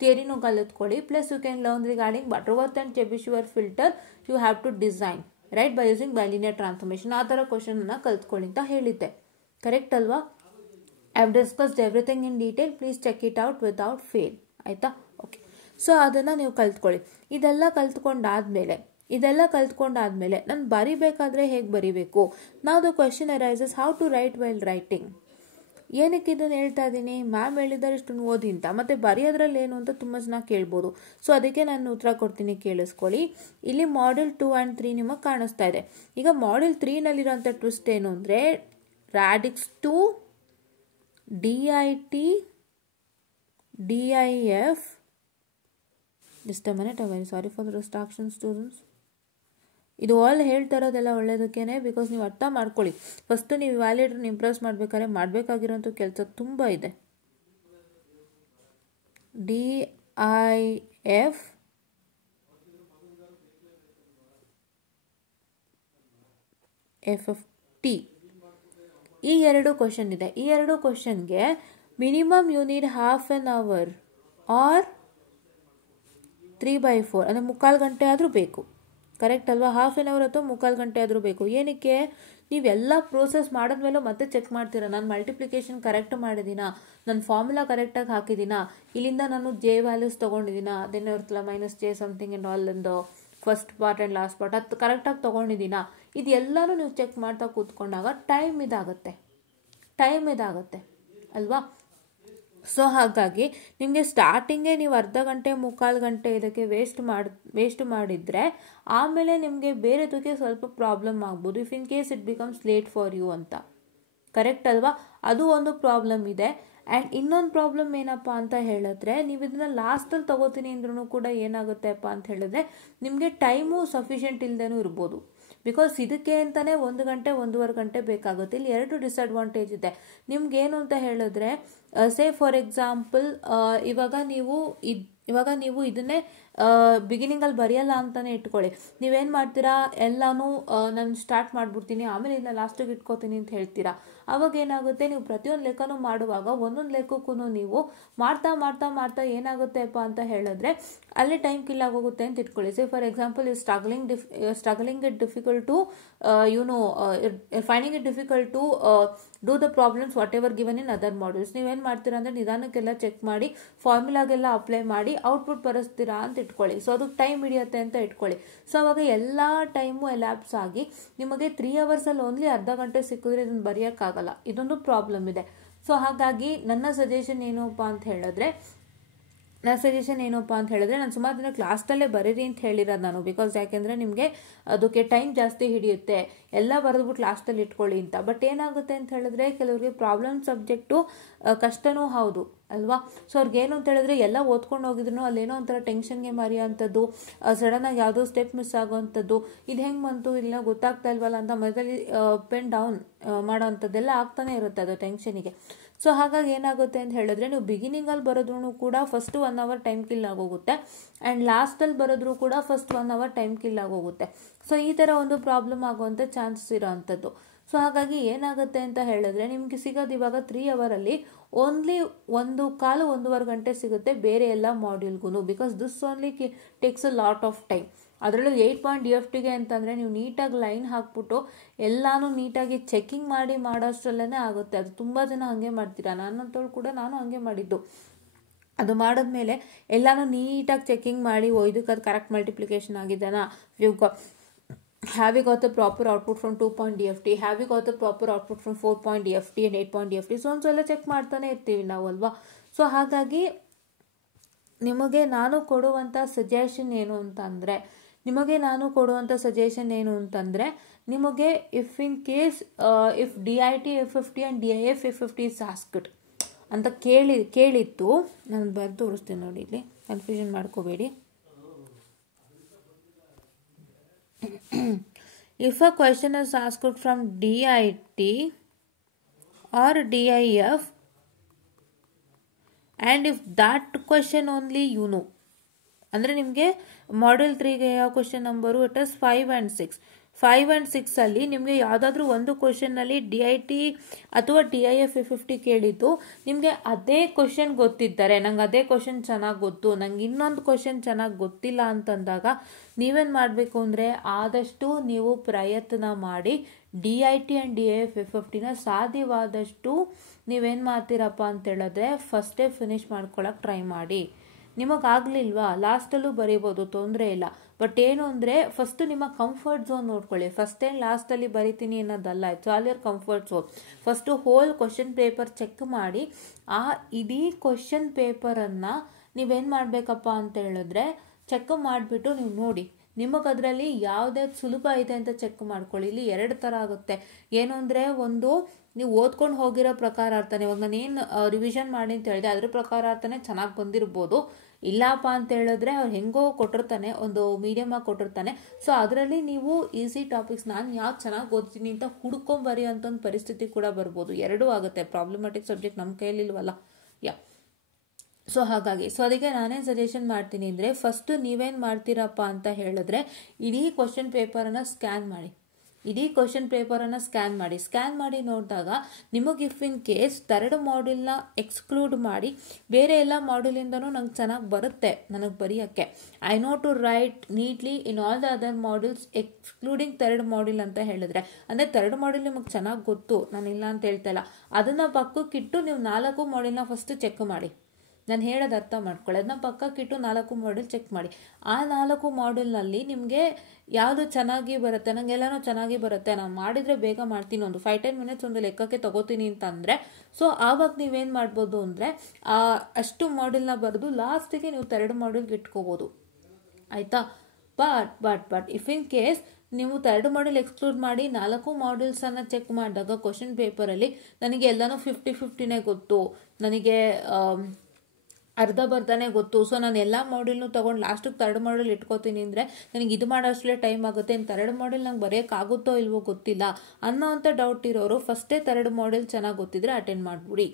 ಥಿಯರಿನೂ ಕಲಿತ್ಕೊಳ್ಳಿ. Plus you can learn regarding Butterworth and Chebyshev filter you have to design right by using bilinear transformation. ಆ ಥರ ಕ್ವಶನ್ನ ಕಲ್ತ್ಕೊಳ್ಳಿ ಅಂತ ಹೇಳಿದ್ದೆ. ಕರೆಕ್ಟ್ ಅಲ್ವಾ? I have discussed everything in detail. Please check it out without fail. ಆಯಿತಾ? ಓಕೆ. ಸೊ ಅದನ್ನು ನೀವು ಕಲ್ತ್ಕೊಳ್ಳಿ. ಇದೆಲ್ಲ ಕಲ್ತ್ಕೊಂಡಾದ್ಮೇಲೆ ನಾನು ಬರಿಬೇಕಾದ್ರೆ ಹೇಗೆ ಬರಿಬೇಕು? ನಾವು the question arises how to write while writing. ಏನಕ್ಕೆ ಇದನ್ನು ಹೇಳ್ತಾ ಇದ್ದೀನಿ? ಮ್ಯಾಮ್ ಹೇಳಿದ್ದಾರೆ ಇಷ್ಟನ್ನು ಓದಿ ಅಂತ, ಮತ್ತು ಬರೆಯೋದ್ರಲ್ಲಿ ಏನು ಅಂತ ತುಂಬ ಜನ ಕೇಳ್ಬೋದು. ಸೊ ಅದಕ್ಕೆ ನಾನು ಉತ್ತರ ಕೊಡ್ತೀನಿ, ಕೇಳಿಸ್ಕೊಳ್ಳಿ. ಇಲ್ಲಿ ಮಾಡ್ಯೂಲ್ 2 and 3 ನಿಮಗೆ ಕಾಣಿಸ್ತಾ ಇದೆ. ಈಗ ಮಾಡ್ಯೂಲ್ 3ನಲ್ಲಿರೋಂಥ ಟ್ವಿಸ್ಟ್ ಏನು ಅಂದರೆ ರಾಡಿಕ್ಸ್ 2, DIT, DIF. Just a minute, I'm very sorry for the distraction, students. ಇದು ಆಲ್ ಹೇಳ್ತಾ ಇರೋದೆಲ್ಲ ಒಳ್ಳೇದಕ್ಕೇನೆ, ಬಿಕಾಸ್ ನೀವು ಅರ್ಥ ಮಾಡ್ಕೊಳ್ಳಿ. ಫಸ್ಟ್ ನೀವು ವ್ಯಾಲಿಡೇಟರ್ನ ಇಂಪ್ರೆಸ್ ಮಾಡಬೇಕಾದ್ರೆ ಮಾಡಬೇಕಾಗಿರೋಂಥ ಕೆಲಸ ತುಂಬ ಇದೆ. DIF, FFT, ಈ 2 ಕ್ವಶನ್ ಇದೆ. ಈ 2 ಕ್ವಶನ್ಗೆ minimum you need half an hour or 3/4, ಅಂದರೆ 3/4 ಗಂಟೆ ಆದರೂ ಬೇಕು. ಕರೆಕ್ಟ್ ಅಲ್ವಾ? ಹಾಫ್ ಆನ್ ಅವರ್ ಅಥವಾ 3/4 ಗಂಟೆ ಆದರೂ ಬೇಕು. ಏನಕ್ಕೆ? ನೀವೆಲ್ಲ ಪ್ರೋಸೆಸ್ ಮಾಡಿದ್ಮೇಲೆ ಮತ್ತೆ ಚೆಕ್ ಮಾಡ್ತೀರಾ, ನಾನು ಮಲ್ಟಿಪ್ಲಿಕೇಶನ್ ಕರೆಕ್ಟ್ ಮಾಡಿದ್ದೀನಾ, ನನ್ನ ಫಾರ್ಮುಲಾ ಕರೆಕ್ಟಾಗಿ ಹಾಕಿದ್ದೀನಾ, ಇಲ್ಲಿಂದ ನಾನು ಜೆ ವ್ಯಾಲ್ಯೂಸ್ ತೊಗೊಂಡಿದ್ದೀನಾ, ಅದೇನೋ ಇರ್ತಲ್ಲ -J ಸಮಥಿಂಗ್ ಆ್ಯಂಡ್ ಆಲ್ ಇಂದ first part and last part, ಅದು ಕರೆಕ್ಟಾಗಿ ತೊಗೊಂಡಿದ್ದೀನಾ, ಇದೆಲ್ಲನೂ ನೀವು ಚೆಕ್ ಮಾಡ್ತಾ ಕೂತ್ಕೊಂಡಾಗ ಟೈಮ್ ಇದಾಗುತ್ತೆ ಅಲ್ವಾ? ಸೊ ಹಾಗಾಗಿ ನಿಮಗೆ ಸ್ಟಾರ್ಟಿಂಗೇ ನೀವು ಅರ್ಧ ಗಂಟೆ 3/4 ಗಂಟೆ ಇದಕ್ಕೆ ವೇಸ್ಟ್ ಮಾಡಿದರೆ ಆಮೇಲೆ ನಿಮಗೆ ಬೇರೆದಕ್ಕೆ ಸ್ವಲ್ಪ ಪ್ರಾಬ್ಲಮ್ ಆಗ್ಬೋದು, if in case it becomes late for you ಅಂತ. ಕರೆಕ್ಟ್ ಅಲ್ವಾ? ಅದು ಒಂದು ಪ್ರಾಬ್ಲಮ್ ಇದೆ. ಆ್ಯಂಡ್ ಇನ್ನೊಂದು ಪ್ರಾಬ್ಲಮ್ ಏನಪ್ಪ ಅಂತ ಹೇಳಿದ್ರೆ, ನೀವು ಇದನ್ನ ಲಾಸ್ಟಲ್ಲಿ ತಗೋತೀನಿ ಅಂದ್ರೂ ಕೂಡ ಏನಾಗುತ್ತೆಪ್ಪ ಅಂತ ಹೇಳಿದ್ರೆ ನಿಮಗೆ ಟೈಮು ಸಫಿಷಿಯೆಂಟ್ ಇಲ್ಲದೇನೂ ಇರ್ಬೋದು. ಬಿಕಾಸ್ ಇದಕ್ಕೆ ಅಂತಲೇ 1 ಗಂಟೆ 1.5 ಗಂಟೆ ಬೇಕಾಗುತ್ತೆ. ಇಲ್ಲಿ 2 ಡಿಸಡ್ವಾಂಟೇಜ್ ಇದೆ. ನಿಮ್ಗೇನು ಅಂತ ಹೇಳಿದ್ರೆ, ಸೇ ಫಾರ್ ಎಕ್ಸಾಂಪಲ್ ಇವಾಗ ನೀವು ಇದನ್ನೇ ಬಿಗಿನಿಂಗಲ್ಲಿ ಬರೆಯಲ್ಲ ಅಂತಲೇ ಇಟ್ಕೊಳ್ಳಿ. ನೀವೇನು ಮಾಡ್ತೀರಾ, ಎಲ್ಲನೂ ನಾನು ಸ್ಟಾರ್ಟ್ ಮಾಡಿಬಿಡ್ತೀನಿ ಆಮೇಲೆ ಇದನ್ನ ಲಾಸ್ಟಿಗೆ ಇಟ್ಕೋತೀನಿ ಅಂತ ಹೇಳ್ತೀರಾ. ಅವಾಗ ಏನಾಗುತ್ತೆ, ನೀವು ಪ್ರತಿಯೊಂದು ಲೆಕ್ಕನೂ ಮಾಡುವಾಗ ಒಂದೊಂದು ಲೆಕ್ಕಕ್ಕೂ ನೀವು ಮಾಡ್ತಾ ಮಾಡ್ತಾ ಮಾಡ್ತಾ ಏನಾಗುತ್ತೆಪ್ಪ ಅಂತ ಹೇಳಿದ್ರೆ ಅಲ್ಲಿ ಟೈಮ್ ಕಿಲ್ ಆಗೋಗುತ್ತೆ ಅಂತ ಇಟ್ಕೊಳ್ಳಿ. Say for example struggling it difficult to finding it difficult to do the problems whatever given in other modules. ನೀವೇನು ಮಾಡ್ತೀರಾ ಅಂದರೆ ನಿಧಾನಕ್ಕೆಲ್ಲ ಚೆಕ್ ಮಾಡಿ ಫಾರ್ಮುಲಾಗೆಲ್ಲ ಅಪ್ಲೈ ಮಾಡಿ ಔಟ್ಪುಟ್ ಬರೆಸ್ತೀರಾ ಅಂತ ಇಟ್ಕೊಳ್ಳಿ. ಸೊ ಅದು ಟೈಮ್ ಹಿಡಿಯುತ್ತೆ ಅಂತ ಇಟ್ಕೊಳ್ಳಿ. ಸೊ ಅವಾಗ ಎಲ್ಲ ಟೈಮು ಎಲ್ಯಾಪ್ಸ್ ಆಗಿ ನಿಮಗೆ 3 ಅವರ್ಸಲ್ಲಿ ಓನ್ಲಿ ಅರ್ಧ ಗಂಟೆ ಸಿಕ್ಕಿದ್ರೆ ಇದನ್ನು ಬರೆಯೋಕ್ಕಾಗಲ್ಲ. ಇದೊಂದು ಪ್ರಾಬ್ಲಮ್ ಇದೆ. ಸೊ ಹಾಗಾಗಿ ನನ್ನ ಸಜೆಷನ್ ಏನಪ್ಪ ಅಂತ ಹೇಳಿದ್ರೆ ನಾನು ಸುಮಾರು ದಿನ ಕ್ಲಾಸ್ದಲ್ಲೇ ಬರೀರಿ ಅಂತ ಹೇಳಿರೋದು ನಾನು. ಬಿಕಾಸ್ ಯಾಕೆಂದರೆ ನಿಮಗೆ ಅದಕ್ಕೆ ಟೈಮ್ ಜಾಸ್ತಿ ಹಿಡಿಯುತ್ತೆ, ಎಲ್ಲ ಬರೆದ್ಬಿಟ್ಟು ಲಾಸ್ಟಲ್ಲಿ ಇಟ್ಕೊಳ್ಳಿ ಅಂತ. ಬಟ್ ಏನಾಗುತ್ತೆ ಅಂತ ಹೇಳಿದ್ರೆ ಕೆಲವರಿಗೆ ಪ್ರಾಬ್ಲಮ್ ಸಬ್ಜೆಕ್ಟು ಕಷ್ಟನೂ ಹೌದು ಅಲ್ವಾ? ಸೊ ಅವ್ರಿಗೇನು ಅಂತ ಹೇಳಿದ್ರೆ ಎಲ್ಲ ಓದ್ಕೊಂಡು ಹೋಗಿದ್ರು ಅಲ್ಲೇನೋ ಒಂಥರ ಟೆನ್ಷನ್ಗೆ ಮರೆಯೋವಂಥದ್ದು, ಸಡನ್ನಾಗಿ ಯಾವುದೋ ಸ್ಟೆಪ್ ಮಿಸ್ ಆಗೋವಂಥದ್ದು, ಇದು ಹೆಂಗೆ ಬಂತು ಇಲ್ಲ ಗೊತ್ತಾಗ್ತಾ ಇಲ್ವಲ್ಲ ಅಂತ ಮಧ್ಯದಲ್ಲಿ ಪೆನ್ ಡೌನ್ ಮಾಡೋವಂಥದ್ದೆಲ್ಲ ಆಗ್ತಾನೆ ಇರುತ್ತೆ ಅದು ಟೆನ್ಷನಿಗೆ. ಸೊ ಹಾಗಾಗಿ ಏನಾಗುತ್ತೆ ಅಂತ ಹೇಳಿದ್ರೆ ನೀವು ಬಿಗಿನಿಂಗಲ್ಲಿ ಬರೋದ್ರೂ ಕೂಡ ಫಸ್ಟ್ 1 ಅವರ್ ಟೈಮ್ ಕಿಲ್ ಆಗೋಗುತ್ತೆ, ಆ್ಯಂಡ್ ಲಾಸ್ಟಲ್ಲಿ ಬರೋದ್ರೂ ಕೂಡ ಫಸ್ಟ್ 1 ಅವರ್ ಟೈಮ್ ಕಿಲ್ ಆಗೋಗುತ್ತೆ. ಸೊ ಈ ಥರ ಒಂದು ಪ್ರಾಬ್ಲಮ್ ಆಗುವಂಥ ಚಾನ್ಸಸ್ ಇರೋ ಅಂಥದ್ದು. ಸೊ ಹಾಗಾಗಿ ಏನಾಗುತ್ತೆ ಅಂತ ಹೇಳಿದ್ರೆ ನಿಮಗೆ ಸಿಗೋದು ಇವಾಗ 3 ಅವರಲ್ಲಿ ಓನ್ಲಿ 1.25 ಗಂಟೆ ಸಿಗುತ್ತೆ ಬೇರೆ ಎಲ್ಲ ಮಾಡ್ಯೂಲ್ಗೂ. Because this only takes a lot of time. ಅದರಲ್ಲೂ 8 DFTಗೆ ಅಂತಂದರೆ ನೀವು ನೀಟಾಗಿ ಲೈನ್ ಹಾಕ್ಬಿಟ್ಟು ಎಲ್ಲಾನು ನೀಟಾಗಿ ಚೆಕಿಂಗ್ ಮಾಡಿ ಮಾಡೋಷ್ಟರಲ್ಲೇ ಆಗುತ್ತೆ. ಅದು ತುಂಬ ಜನ ಹಾಗೆ ಮಾಡ್ತೀರಾ, ನನ್ನಂಥವ್ಳು ಕೂಡ ನಾನು ಹಾಗೆ ಮಾಡಿದ್ದು. ಅದು ಮಾಡಿದ್ಮೇಲೆ ಎಲ್ಲಾನು ನೀಟಾಗಿ ಚೆಕಿಂಗ್ ಮಾಡಿ ಇದಕ್ಕೆ ಅದು ಕರೆಕ್ಟ್ ಮಲ್ಟಿಪ್ಲಿಕೇಶನ್ ಆಗಿದ್ದಾನಾ, have we got the proper output from 2 DFT, have we got the proper output from 4 DFT and 8 DFT, so ಒಂದ್ಸಲ ಚೆಕ್ ಮಾಡ್ತಾನೆ ಇರ್ತೀವಿ ನಾವು ಅಲ್ವಾ? ಸೊ ಹಾಗಾಗಿ ನಿಮಗೆ ನಾನು ಕೊಡುವಂಥ ಸಜೆಷನ್ ಏನು ಅಂತಂದರೆ ನಿಮಗೆ if in case if DIT FFT and DIF FFT is asked, ಅಂತ ಕೇಳಿತ್ತು. ನಾನು ಬರೆದು ತೋರಿಸ್ತೀನಿ ನೋಡಿ, ಇಲ್ಲಿ ಕನ್ಫ್ಯೂಷನ್ ಮಾಡ್ಕೋಬೇಡಿ. If a question is asked from DIT or DIF and if that question only you know, ಅಂದರೆ ನಿಮಗೆ ಮಾಡೆಲ್ 3ಗೆ ಯಾವ question number it is 5 and 6. 5 and 6 ಅಲ್ಲಿ ನಿಮಗೆ ಯಾವುದಾದ್ರೂ ಒಂದು ಕ್ವಶನ್ನಲ್ಲಿ DIT ಅಥವಾ DIF 50 ಕೇಳಿದ್ದು, ನಿಮಗೆ ಅದೇ ಕ್ವಶನ್ ಗೊತ್ತಿದ್ದಾರೆ, ನಂಗೆ ಅದೇ ಕ್ವಶನ್ ಚೆನ್ನಾಗಿ ಗೊತ್ತು, ನಂಗೆ ಇನ್ನೊಂದು ಕ್ವಶನ್ ಚೆನ್ನಾಗಿ ಗೊತ್ತಿಲ್ಲ ಅಂತಂದಾಗ ನೀವೇನು ಮಾಡಬೇಕು ಅಂದರೆ ಆದಷ್ಟು ನೀವು ಪ್ರಯತ್ನ ಮಾಡಿ DIT ಆ್ಯಂಡ್ DIF 50ನ ಸಾಧ್ಯವಾದಷ್ಟು ನೀವೇನು ಮಾಡ್ತೀರಪ್ಪ ಅಂತ ಹೇಳಿದ್ರೆ ಫಸ್ಟೇ ಫಿನಿಷ್ ಮಾಡ್ಕೊಳಕ್ಕೆ ಟ್ರೈ ಮಾಡಿ. ನಿಮಗಾಗಲಿಲ್ವಾ ಲಾಸ್ಟಲ್ಲೂ ಬರೀಬೋದು, ತೊಂದರೆ ಇಲ್ಲ. ಬಟ್ ಏನು ಅಂದರೆ ಫಸ್ಟು ನಿಮ್ಮ ಕಂಫರ್ಟ್ ಝೋನ್ ನೋಡ್ಕೊಳ್ಳಿ. ಫಸ್ಟ್ ಏನು ಲಾಸ್ಟಲ್ಲಿ ಬರಿತೀನಿ ಅನ್ನೋದಲ್ಲ, it's all your comfort zone. First whole question paper check ಮಾಡಿ, ಆ ಇಡೀ ಕ್ವಶನ್ ಪೇಪರನ್ನು ನೀವೇನು ಮಾಡಬೇಕಪ್ಪ ಅಂತ ಹೇಳಿದ್ರೆ ಚೆಕ್ ಮಾಡಿಬಿಟ್ಟು ನೀವು ನೋಡಿ ನಿಮಗದರಲ್ಲಿ ಯಾವುದೇ ಸುಲಭ ಇದೆ ಅಂತ ಚೆಕ್ ಮಾಡ್ಕೊಳ್ಳಿ. ಇಲ್ಲಿ 2 ಥರ ಆಗುತ್ತೆ. ಏನು ಅಂದರೆ ಒಂದು ನೀವು ಓದ್ಕೊಂಡು ಹೋಗಿರೋ ಪ್ರಕಾರ ಅರ್ಥನೇ, ಇವಾಗ ನಾನು ಏನು ರಿವಿಷನ್ ಮಾಡಿ ಅಂತ ಹೇಳಿದೆ ಅದ್ರ ಪ್ರಕಾರ ಅರ್ಥನೇ ಚೆನ್ನಾಗಿ ಬಂದಿರ್ಬೋದು. ಇಲ್ಲಪ್ಪ ಅಂತ ಹೇಳಿದ್ರೆ ಅವ್ರು ಹೆಂಗೋ ಕೊಟ್ಟಿರ್ತಾನೆ, ಒಂದು ಮೀಡಿಯಮಾಗಿ ಕೊಟ್ಟಿರ್ತಾನೆ. ಸೊ ಅದರಲ್ಲಿ ನೀವು ಈಸಿ ಟಾಪಿಕ್ಸ್ ನಾನು ಯಾವ್ದು ಚೆನ್ನಾಗಿ ಓದ್ತೀನಿ ಅಂತ ಹುಡ್ಕೊಂಬರಿ ಅಂತ ಒಂದು ಪರಿಸ್ಥಿತಿ ಕೂಡ ಬರ್ಬೋದು. 2 ಆಗುತ್ತೆ. ಪ್ರಾಬ್ಲಮ್ಯಾಟಿಕ್ ಸಬ್ಜೆಕ್ಟ್ ನಮ್ಮ ಕೈಯಲ್ಲಿಲ್ವಲ್ಲ. ಸೊ ಹಾಗಾಗಿ ಅದಕ್ಕೆ ನಾನೇನು ಸಜೆಷನ್ ಮಾಡ್ತೀನಿ ಅಂದರೆ ಫಸ್ಟು ನೀವೇನು ಮಾಡ್ತೀರಪ್ಪ ಅಂತ ಹೇಳಿದ್ರೆ ಇಡೀ ಕ್ವಶನ್ ಪೇಪರನ್ನು ಸ್ಕ್ಯಾನ್ ಮಾಡಿ. ಸ್ಕ್ಯಾನ್ ಮಾಡಿ ನೋಡಿದಾಗ ನಿಮಗೆ ಇಫ್ ಇನ್ ಕೇಸ್ 3rd ಮಾಡ್ಯೂಲ್ನ ಎಕ್ಸ್ಕ್ಲೂಡ್ ಮಾಡಿ ಬೇರೆ ಎಲ್ಲ ಮಾಡ್ಯೂಲಿಂದನೂ ನಂಗೆ ಚೆನ್ನಾಗಿ ಬರುತ್ತೆ ನನಗೆ ಬರೆಯೋಕ್ಕೆ. I know to write neatly in all the other modules excluding 3rd module ಅಂತ ಹೇಳಿದ್ರೆ, ಅಂದರೆ 3rd ಮಾಡ್ಯೂಲ್ ನಿಮಗೆ ಚೆನ್ನಾಗಿ ಗೊತ್ತು, ನಾನಿಲ್ಲ ಅಂತ ಹೇಳ್ತಾ ಇಲ್ಲ. ಅದನ್ನು ಪಕ್ಕಕ್ಕಿಟ್ಟು ನೀವು 4 ಮಾಡ್ಯೂಲ್ನ ಫಸ್ಟ್ ಚೆಕ್ ಮಾಡಿ. ನಾನು ಹೇಳೋದು ಅರ್ಥ ಮಾಡ್ಕೊಳ್ಳಿ. ಅದನ್ನ ಪಕ್ಕಕ್ಕಿಟ್ಟು 4 ಮಾಡ್ಯೂಲ್ ಚೆಕ್ ಮಾಡಿ. ಆ 4 ಮಾಡ್ಯೂಲ್ನಲ್ಲಿ ನಿಮಗೆ ಯಾವುದು ಚೆನ್ನಾಗಿ ಬರುತ್ತೆ, ನನಗೆಲ್ಲನೂ ಚೆನ್ನಾಗಿ ಬರುತ್ತೆ, ನಾನು ಮಾಡಿದರೆ ಬೇಗ ಮಾಡ್ತೀನಿ, ಒಂದು 5-10 ಮಿನಿಟ್ಸ್ ಒಂದು ಲೆಕ್ಕಕ್ಕೆ ತಗೋತೀನಿ ಅಂತಂದರೆ, ಸೊ ಆವಾಗ ನೀವೇನು ಮಾಡ್ಬೋದು ಅಂದರೆ ಅಷ್ಟು ಮಾಡ್ಯೂಲ್ನ ಬರೆದು ಲಾಸ್ಟಿಗೆ ನೀವು 3rd ಮಾಡ್ಯೂಲ್ಗೆ ಇಟ್ಕೋಬೋದು. ಆಯಿತಾ? ಬಟ್ ಇಫ್ ಇನ್ ಕೇಸ್ ನೀವು 3rd ಮಾಡ್ಯೂಲ್ ಎಕ್ಸ್ಕ್ಲೂಡ್ ಮಾಡಿ 4 ಮಾಡ್ಯೂಲ್ಸನ್ನು ಚೆಕ್ ಮಾಡಿದಾಗ ಕ್ವಶನ್ ಪೇಪರಲ್ಲಿ ನನಗೆ ಎಲ್ಲನೂ 50-50ನೇ ಗೊತ್ತು, ನನಗೆ ಅರ್ಧ ಬರ್ಧನೇ ಗೊತ್ತು, ಸೊ ನಾನು ಎಲ್ಲ ಮಾಡ್ಯೂಲ್ನು ತೊಗೊಂಡು ಲಾಸ್ಟಿಗೆ 3rd ಮಾಡ್ಯೂಲ್ ಇಟ್ಕೋತೀನಿ ಅಂದರೆ ನನಗೆ ಇದು ಮಾಡೋಷ್ಟೇ ಟೈಮ್ ಆಗುತ್ತೆ, 3rd ಮಾಡ್ಯೂಲ್ ನಂಗೆ ಬರೆಯೋಕ್ಕಾಗುತ್ತೋ ಇಲ್ವೋ ಗೊತ್ತಿಲ್ಲ ಅನ್ನೋವಂಥ ಡೌಟ್ ಇರೋರು ಫಸ್ಟೇ 3rd ಮಾಡ್ಯೂಲ್ ಚೆನ್ನಾಗಿ ಗೊತ್ತಿದ್ರೆ ಅಟೆಂಡ್ ಮಾಡಿಬಿಡಿ.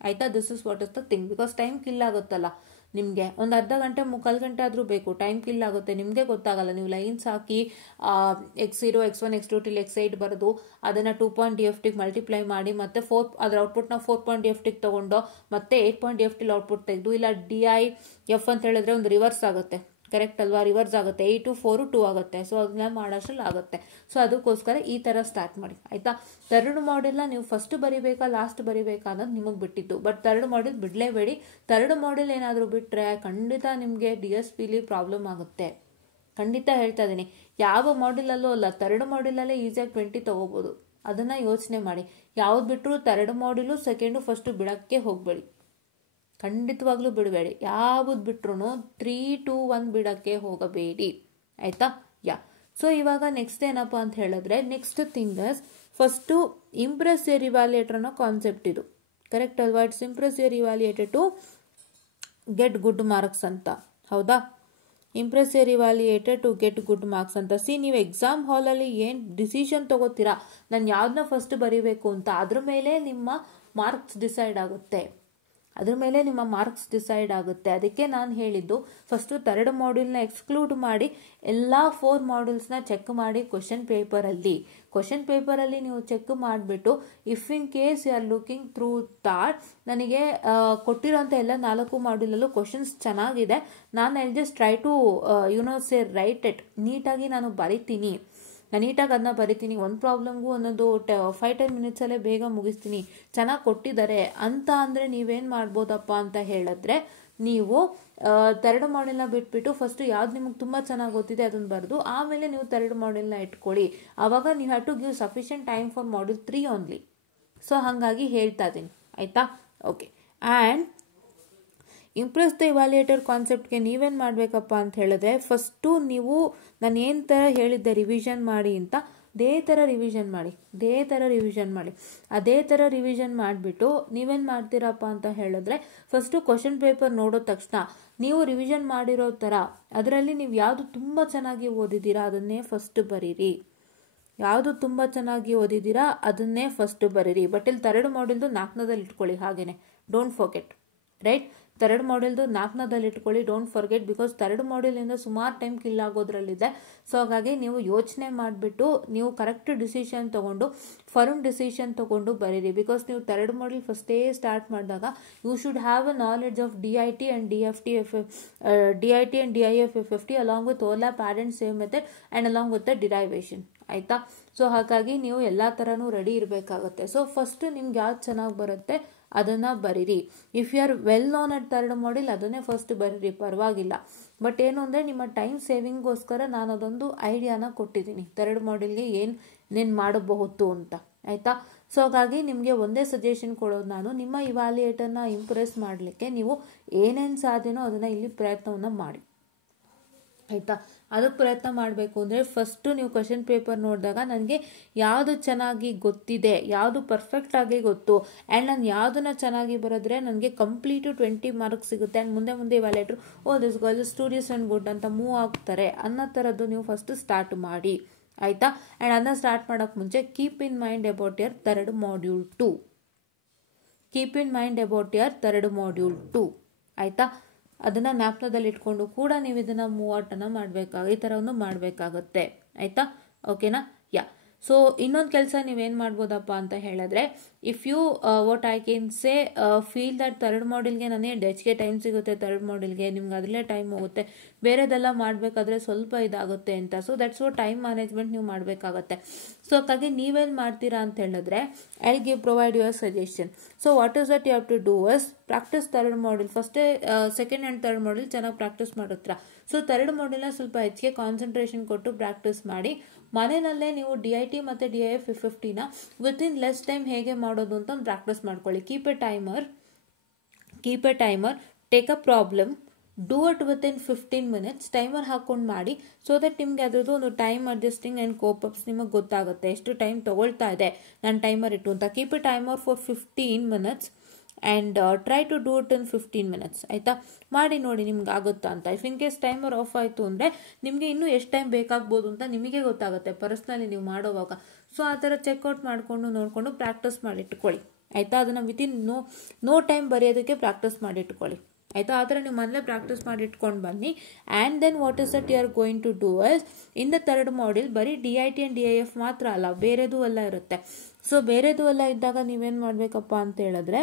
ಆಯಿತಾ? This is what is the thing. Because time kill ಆಗುತ್ತಲ್ಲ ನಿಮಗೆ, ಒಂದು ಅರ್ಧ ಗಂಟೆ 3/4 ಗಂಟೆ ಆದರೂ ಬೇಕು, ಟೈಮ್ ಕಿಲ್ ಆಗುತ್ತೆ, ನಿಮಗೆ ಗೊತ್ತಾಗಲ್ಲ. ನೀವು ಲೈನ್ಸ್ ಹಾಕಿ x0 x1 x2 till x8 ಬರೆದು ಅದನ್ನು 2.DFTಗೆ ಮಲ್ಟಿಪ್ಲೈ ಮಾಡಿ ಮತ್ತೆ ಅದರ ಔಟ್ಪುಟ್ನ 4.DFTಗೆ ತೊಗೊಂಡು ಮತ್ತೆ 8.DFT ಔಟ್ಪುಟ್ ತೆಗೆದು, ಇಲ್ಲ DIF ಅಂತ ಹೇಳಿದ್ರೆ ಒಂದು ರಿವರ್ಸ್ ಆಗುತ್ತೆ, ಕರೆಕ್ಟ್ ಅಲ್ವಾ? ರಿವರ್ಸ್ ಆಗುತ್ತೆ, 8 4 2 ಆಗುತ್ತೆ. ಸೊ ಅದನ್ನ ಮಾಡೋಷ್ಟ್ರಲ್ಲಿ ಆಗುತ್ತೆ. ಸೊ ಅದಕ್ಕೋಸ್ಕರ ಈ ಥರ ಸ್ಟಾರ್ಟ್ ಮಾಡಿ. ಆಯಿತಾ? 3rd ಮಾಡ್ಯೂಲ್ನ ನೀವು ಫಸ್ಟ್ ಬರಿಬೇಕಾ ಲಾಸ್ಟ್ ಬರಿಬೇಕಾ ಅನ್ನೋದು ನಿಮಗೆ ಬಿಟ್ಟಿತ್ತು. But 3rd module ಬಿಡಲೇಬೇಡಿ. 3rd module ಏನಾದರೂ ಬಿಟ್ಟರೆ ಖಂಡಿತ ನಿಮಗೆ DSPಲಿ ಪ್ರಾಬ್ಲಮ್ ಆಗುತ್ತೆ. ಖಂಡಿತ ಹೇಳ್ತಾ ಇದ್ದೀನಿ. ಯಾವ ಮಾಡ್ಯೂಲಲ್ಲೂ ಅಲ್ಲ, 3rd ಮಾಡ್ಯೂಲಲ್ಲೇ ಈಸಿಯಾಗಿ 20 ತೊಗೋಬೋದು. ಅದನ್ನು ಯೋಚನೆ ಮಾಡಿ. ಯಾವ್ದು ಬಿಟ್ಟರು 3rd ಮಾಡ್ಯೂಲು 2nd ಫಸ್ಟು ಬಿಡೋಕ್ಕೆ ಹೋಗಬೇಡಿ, ಖಂಡಿತವಾಗ್ಲೂ ಬಿಡಬೇಡಿ. ಯಾವುದು ಬಿಟ್ರು 3 2 1 ಬಿಡೋಕ್ಕೆ ಹೋಗಬೇಡಿ. ಆಯಿತಾ? ಸೊ ಇವಾಗ ನೆಕ್ಸ್ಟ್ ಏನಪ್ಪ ಅಂತ ಹೇಳಿದ್ರೆ next things first impress your evaluator ಅನ್ನೋ ಕಾನ್ಸೆಪ್ಟ್ ಇದು. ಕರೆಕ್ಟ್ ಅಲ್ವಾ? It's impress your evaluator to get good marks ಅಂತ. ಹೌದಾ? Impress your evaluator to get good marks ಅಂತ. ನೀವು ಎಕ್ಸಾಮ್ ಹಾಲಲ್ಲಿ ಏನು ಡಿಸಿಷನ್ ತೊಗೋತೀರಾ, ನಾನು ಯಾವ್ದನ್ನ ಫಸ್ಟ್ ಬರೀಬೇಕು ಅಂತ, ಅದ್ರ ಮೇಲೆ ನಿಮ್ಮ ಮಾರ್ಕ್ಸ್ ಡಿಸೈಡ್ ಆಗುತ್ತೆ. ಅದಕ್ಕೆ ನಾನು ಹೇಳಿದ್ದು ಫಸ್ಟು 3rd ಮಾಡ್ಯೂಲ್ನ ಎಕ್ಸ್ಕ್ಲೂಡ್ ಮಾಡಿ ಎಲ್ಲ 4 ಮಾಡ್ಯೂಲ್ಸ್ನ ಚೆಕ್ ಮಾಡಿ ಕ್ವಶನ್ ಪೇಪರಲ್ಲಿ ನೀವು ಚೆಕ್ ಮಾಡಿಬಿಟ್ಟು if in case you are looking through that ನನಗೆ ಕೊಟ್ಟಿರೋಂಥ ಎಲ್ಲ 4 ಮಾಡ್ಯೂಲಲ್ಲೂ ಕ್ವಶನ್ಸ್ ಚೆನ್ನಾಗಿದೆ, ನಾನು I just try to write it. ನೀಟಾಗಿ ನಾನು ಬರಿತೀನಿ, ನೀಟಾಗಿ ಅದನ್ನ ಬರಿತೀನಿ, ಒಂದು ಪ್ರಾಬ್ಲಮ್ಗೂ ಒಂದೊಂದು 5-10 ಮಿನಿಟ್ಸಲ್ಲೇ ಬೇಗ ಮುಗಿಸ್ತೀನಿ, ಚೆನ್ನಾಗಿ ಕೊಟ್ಟಿದ್ದಾರೆ ಅಂತ ಅಂದರೆ ನೀವೇನು ಮಾಡ್ಬೋದಪ್ಪ ಅಂತ ಹೇಳಿದ್ರೆ ನೀವು 3rd ಮಾಡ್ಯೂಲ್ನ ಬಿಟ್ಬಿಟ್ಟು ಫಸ್ಟು ಯಾವ್ದು ನಿಮಗೆ ತುಂಬ ಚೆನ್ನಾಗಿ ಗೊತ್ತಿದೆ ಅದನ್ನು ಬರೆದು ಆಮೇಲೆ ನೀವು 3rd ಮಾಡ್ಯೂಲ್ನ ಇಟ್ಕೊಳ್ಳಿ. ಆವಾಗ ನೀವು have to give sufficient time for module 3 only. So ಹಾಗಾಗಿ ಹೇಳ್ತಾ ಇದ್ದೀನಿ. ಆಯಿತಾ? Okay. And impress the evaluator ಕಾನ್ಸೆಪ್ಟ್ಗೆ ನೀವೇನು ಮಾಡಬೇಕಪ್ಪ ಅಂತ ಹೇಳಿದ್ರೆ ಫಸ್ಟು ನೀವು ನಾನು ಏನು ಥರ ಹೇಳಿದ್ದೆ ರಿವಿಷನ್ ಮಾಡಿ ಅಂತ, ಅದೇ ಥರ ರಿವಿಷನ್ ಮಾಡಿ ಅದೇ ಥರ ರಿವಿಷನ್ ಮಾಡಿಬಿಟ್ಟು ನೀವೇನು ಮಾಡ್ತೀರಪ್ಪ ಅಂತ ಹೇಳಿದ್ರೆ ಫಸ್ಟು ಕ್ವಶನ್ ಪೇಪರ್ ನೋಡೋ ತಕ್ಷಣ ನೀವು ರಿವಿಷನ್ ಮಾಡಿರೋ ಥರ ಅದರಲ್ಲಿ ನೀವು ಯಾವುದು ತುಂಬ ಚೆನ್ನಾಗಿ ಓದಿದ್ದೀರಾ ಅದನ್ನೇ ಫಸ್ಟ್ ಬರೀರಿ. ಯಾವುದು ತುಂಬ ಚೆನ್ನಾಗಿ ಓದಿದ್ದೀರಾ ಅದನ್ನೇ ಫಸ್ಟ್ ಬರೀರಿ. ಬಟ್ ಇಲ್ಲಿ 3 ಮಾಡ್ಯೂಲ್ದು 4ನೇದಲ್ಲಿ ಇಟ್ಕೊಳ್ಳಿ ಹಾಗೇನೆ, ಡೋಂಟ್ ಫರ್ಗೆಟ್, ರೈಟ್? 3 ಮಾಡ್ಯೂಲ್ದು 4ನೇದಲ್ಲಿ ಇಟ್ಕೊಳ್ಳಿ, ಡೋಂಟ್ ಫರ್ಗೆಟ್. ಬಿಕಾಸ್ 3 ಮಾಡ್ಯೂಲಿಂದ ಸುಮಾರು ಟೈಮ್ ಕಿಲ್ ಆಗೋದ್ರಲ್ಲಿದೆ. ಸೊ ಹಾಗಾಗಿ ನೀವು ಯೋಚನೆ ಮಾಡಿಬಿಟ್ಟು ನೀವು ಕರೆಕ್ಟ್ ಡಿಸಿಷನ್ ತೊಗೊಂಡು ಫರ್ಮ್ ಡಿಸಿಷನ್ ತೊಗೊಂಡು ಬರೀರಿ. ಬಿಕಾಸ್ ನೀವು 3 ಮಾಡ್ಯೂಲ್ ಫಸ್ಟೇ ಸ್ಟಾರ್ಟ್ ಮಾಡಿದಾಗ you should have a knowledge of DIT and DIFFFT along with overlap, add and save method and along with the derivation. ಆಯಿತಾ? ಸೊ ಹಾಗಾಗಿ ನೀವು ಎಲ್ಲ ಥರನೂ ರೆಡಿ ಇರಬೇಕಾಗುತ್ತೆ. ಸೊ ಫಸ್ಟ್ ನಿಮ್ಗೆ ಯಾವ್ದು ಚೆನ್ನಾಗಿ ಬರುತ್ತೆ ಅದನ್ನು ಬರೀರಿ. If you are well known at 3 module ಅದನ್ನೇ ಫಸ್ಟ್ ಬರೀರಿ, ಪರವಾಗಿಲ್ಲ. ಬಟ್ ಏನು ಅಂದರೆ ನಿಮ್ಮ ಟೈಮ್ ಸೇವಿಂಗ್ಗೋಸ್ಕರ ನಾನು ಅದೊಂದು ಐಡಿಯಾನ ಕೊಟ್ಟಿದ್ದೀನಿ 3 ಮಾಡ್ಯೂಲ್ಗೆ ಏನೇನು ಮಾಡಬಹುದು ಅಂತ, ಆಯಿತಾ? ಸೊ ಹಾಗಾಗಿ ನಿಮಗೆ ಒಂದೇ ಸಜೆಷನ್ ಕೊಡೋದು ನಾನು, ನಿಮ್ಮ ಇವ್ಯಾಲ್ಯೂಯೇಟರ್ನ ಇಂಪ್ರೆಸ್ ಮಾಡಲಿಕ್ಕೆ ನೀವು ಏನೇನು ಸಾಧ್ಯನೋ ಅದನ್ನು ಇಲ್ಲಿ ಪ್ರಯತ್ನವನ್ನು ಮಾಡಿ, ಆಯಿತಾ? ಅದಕ್ಕೆ ಪ್ರಯತ್ನ ಮಾಡಬೇಕು ಅಂದರೆ ಫಸ್ಟು ನೀವು ಕ್ವಶನ್ ಪೇಪರ್ ನೋಡಿದಾಗ ನನಗೆ ಯಾವುದು ಚೆನ್ನಾಗಿ ಗೊತ್ತಿದೆ, ಯಾವುದು ಪರ್ಫೆಕ್ಟಾಗಿ ಗೊತ್ತು, ಆ್ಯಂಡ್ ನಾನು ಯಾವುದನ್ನ ಚೆನ್ನಾಗಿ ಬರೆದ್ರೆ ನನಗೆ ಕಂಪ್ಲೀಟು 20 ಮಾರ್ಕ್ಸ್ ಸಿಗುತ್ತೆ. ಆ್ಯಂಡ್ ಮುಂದೆ ಇವ್ಯಾಲ್ಯೂಯೇಟ್ರು this girl studious and good ಅಂತ ಮೂವ್ ಆಗ್ತಾರೆ ಅನ್ನೋ ಥರದ್ದು ನೀವು ಫಸ್ಟ್ ಸ್ಟಾರ್ಟ್ ಮಾಡಿ, ಆಯಿತಾ? ಆ್ಯಂಡ್ ಅದನ್ನ ಸ್ಟಾರ್ಟ್ ಮಾಡೋಕ್ಕೆ ಮುಂಚೆ keep in mind about your 3 module 2, ಆಯಿತಾ? ಅದನ್ನು ಜ್ಞಾಪಕದಲ್ಲಿ ಇಟ್ಕೊಂಡು ಕೂಡ ನೀವು ಇದನ್ನು ಮೂವಟ್ಟನ್ನು ಈ ಥರವನ್ನು ಮಾಡಬೇಕಾಗುತ್ತೆ, ಆಯಿತಾ? ಓಕೆನಾ? ಯಾ. ಸೊ ಇನ್ನೊಂದು ಕೆಲಸ ನೀವೇನು ಮಾಡ್ಬೋದಪ್ಪ ಅಂತ ಹೇಳಿದ್ರೆ, if you what I can say feel that 3 ಮಾಡ್ಯೂಲ್ಗೆ ನನಗೆ ಹೆಚ್ಚಿಗೆ ಟೈಮ್ ಸಿಗುತ್ತೆ, 3 ಮಾಡ್ಯೂಲ್ಗೆ ನಿಮ್ಗೆ ಅದರಲ್ಲೇ ಟೈಮ್ ಹೋಗುತ್ತೆ, ಬೇರೆದೆಲ್ಲ ಮಾಡಬೇಕಾದ್ರೆ ಸ್ವಲ್ಪ ಇದಾಗುತ್ತೆ ಅಂತ. So that's what time management ನೀವು ಮಾಡಬೇಕಾಗತ್ತೆ. ಸೊ ಹಾಗಾಗಿ ನೀವೇನು ಮಾಡ್ತೀರಾ ಅಂತ ಹೇಳಿದ್ರೆ I provide your suggestion. So what is that you have to do is practice 3 module. ಫಸ್ಟೇ 2nd and 3rd ಮಾಡ್ಯೂಲ್ ಚೆನ್ನಾಗಿ ಪ್ರಾಕ್ಟೀಸ್ ಮಾಡುತ್ತೀರಾ. ಸೊ 3rd ಮಾಡ್ಯೂಲ್ನ ಸ್ವಲ್ಪ ಹೆಚ್ಚಿಗೆ ಕಾನ್ಸಂಟ್ರೇಷನ್ ಕೊಟ್ಟು ಪ್ರಾಕ್ಟೀಸ್ ಮಾಡಿ ಮನೆಯಲ್ಲೇ ನೀವು DIT ಮತ್ತು DIFFFTನ ವಿತಿನ್ ಲೆಸ್ ಟೈಮ್ ಹೇಗೆ ಮಾಡೋದು ಅಂತ ಒಂದು ಪ್ರಾಕ್ಟೀಸ್ ಮಾಡ್ಕೊಳ್ಳಿ. Keep a timer, take a problem, do it within 15 minutes, timer ಹಾಕೊಂಡು ಮಾಡಿ. ಸೊ ದಟ್ ನಿಮಗೆ ಅದ್ರದ್ದು ಒಂದು ಟೈಮ್ ಅಡ್ಜಸ್ಟಿಂಗ್ ಆ್ಯಂಡ್ ಕೋಪಪ್ಸ್ ನಿಮಗೆ ಗೊತ್ತಾಗುತ್ತೆ, ಎಷ್ಟು ಟೈಮ್ ತೊಗೊಳ್ತಾ ಇದೆ ನಾನು ಟೈಮರ್ ಇಟ್ಟು ಅಂತ. Keep a timer for 15 minutes and try to do it in 15 minutes, ಆಯಿತಾ? ಮಾಡಿ ನೋಡಿ ನಿಮ್ಗೆ ಆಗುತ್ತಾ ಅಂತ. If in case timer off ಆಯಿತು ಅಂದರೆ ನಿಮಗೆ ಇನ್ನೂ ಎಷ್ಟು ಟೈಮ್ ಬೇಕಾಗ್ಬೋದು ಅಂತ ನಿಮಗೆ ಗೊತ್ತಾಗುತ್ತೆ ಪರ್ಸ್ನಲಿ ನೀವು ಮಾಡೋವಾಗ. ಸೊ ಆ ಥರ ಚೆಕ್ಔಟ್ ಮಾಡಿಕೊಂಡು ನೋಡಿಕೊಂಡು ಪ್ರಾಕ್ಟೀಸ್ ಮಾಡಿಟ್ಕೊಳ್ಳಿ, ಆಯಿತಾ? ಅದನ್ನು ವಿತಿನ್ ನೋ ಟೈಮ್ ಬರೆಯೋದಕ್ಕೆ ಪ್ರಾಕ್ಟೀಸ್ ಮಾಡಿಟ್ಕೊಳ್ಳಿ, ಆಯಿತಾ? ಆ ಥರ ನೀವು ಮನೇಲೆ ಪ್ರಾಕ್ಟೀಸ್ ಮಾಡಿ ಇಟ್ಕೊಂಡು ಬನ್ನಿ. And then what is that you are going to do is in the 3rd module ಬರೀ DIT and DIF ಮಾತ್ರ ಅಲ್ಲ, ಬೇರೆದು ಎಲ್ಲ ಇರುತ್ತೆ. ಸೊ ಬೇರೆದು ಎಲ್ಲ ಇದ್ದಾಗ ನೀವೇನು ಮಾಡಬೇಕಪ್ಪ ಅಂತ ಹೇಳಿದ್ರೆ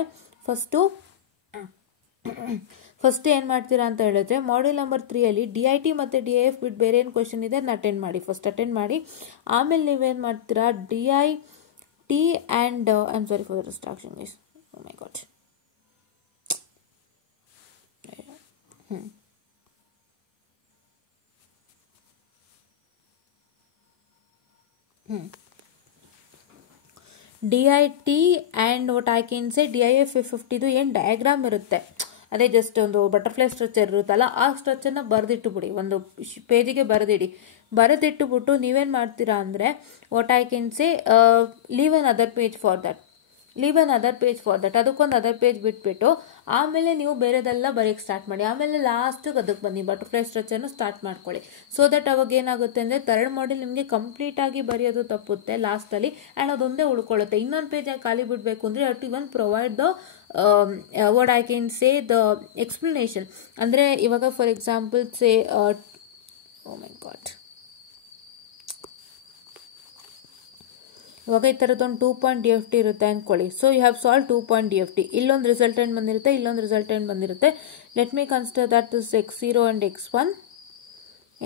ಫಸ್ಟ್ ಏನು ಮಾಡ್ತೀರಾ ಅಂತ ಹೇಳಿದ್ರೆ ಮಾಡ್ಯೂಲ್ ನಂಬರ್ 3 DIT ಮತ್ತು DIF ಬಿಟ್ಟು ಬೇರೆ ಏನು ಕ್ವಶನ್ ಇದೆ ಅದನ್ನ ಅಟೆಂಡ್ ಮಾಡಿ. ಆಮೇಲೆ ನೀವೇನು ಮಾಡ್ತೀರಾ DIT and I am sorry for the distraction guys, oh my god. DIT and what I can say DIFFFTದು ಏನು ಡಯಾಗ್ರಾಮ್ ಇರುತ್ತೆ, ಅದೇ ಜಸ್ಟ್ ಒಂದು ಬಟರ್ಫ್ಲೈ ಸ್ಟ್ರಕ್ಚರ್ ಇರುತ್ತಲ್ಲ ಆ ಸ್ಟ್ರಕ್ಚರ್ನ ಬರೆದಿಟ್ಟುಬಿಡಿ, ಒಂದು ಪೇಜಿಗೆ ಬರೆದಿಟ್ಟುಬಿಟ್ಟು ನೀವೇನು ಮಾಡ್ತೀರಾ ಅಂದರೆ what I can say leave an other page for that, ಅದಕ್ಕೊಂದು ಅದರ್ ಪೇಜ್ ಬಿಟ್ಬಿಟ್ಟು ಆಮೇಲೆ ನೀವು ಬೇರೆದೆಲ್ಲ ಬರೆಯೋಕ್ಕೆ ಸ್ಟಾರ್ಟ್ ಮಾಡಿ. ಆಮೇಲೆ ಲಾಸ್ಟಿಗೆ ಅದಕ್ಕೆ ಬನ್ನಿ, ಬಟರ್ಫ್ಲೈ ಸ್ಟ್ರಕ್ಚರ್ನ ಸ್ಟಾರ್ಟ್ ಮಾಡ್ಕೊಳ್ಳಿ. ಸೊ ದಟ್ ಅವಾಗ ಏನಾಗುತ್ತೆ ಅಂದರೆ 3rd ಮಾಡ್ಯೂಲ್ ನಿಮಗೆ ಕಂಪ್ಲೀಟಾಗಿ ಬರೆಯೋದು ತಪ್ಪುತ್ತೆ ಲಾಸ್ಟಲ್ಲಿ, ಆ್ಯಂಡ್ ಅದೊಂದೇ ಉಳ್ಕೊಳ್ಳುತ್ತೆ. ಇನ್ನೊಂದು ಪೇಜಾಗಿ ಖಾಲಿ ಬಿಡಬೇಕು ಅಂದರೆ you to even provide the what I can say the explanation. ಅಂದರೆ ಇವಾಗ for example say oh my god, ಇವಾಗ ಈ ಥರದ್ದೊಂದು 2 ಪಾಯಿಂಟ್ DFT ಇರುತ್ತೆ ಅಂದ್ಕೊಳ್ಳಿ. So you have solve 2 point DFT. ಇಲ್ಲೊಂದು ರಿಸಲ್ಟೆಂಟ್ ಬಂದಿರುತ್ತೆ. Let me consider that is x0 and x1.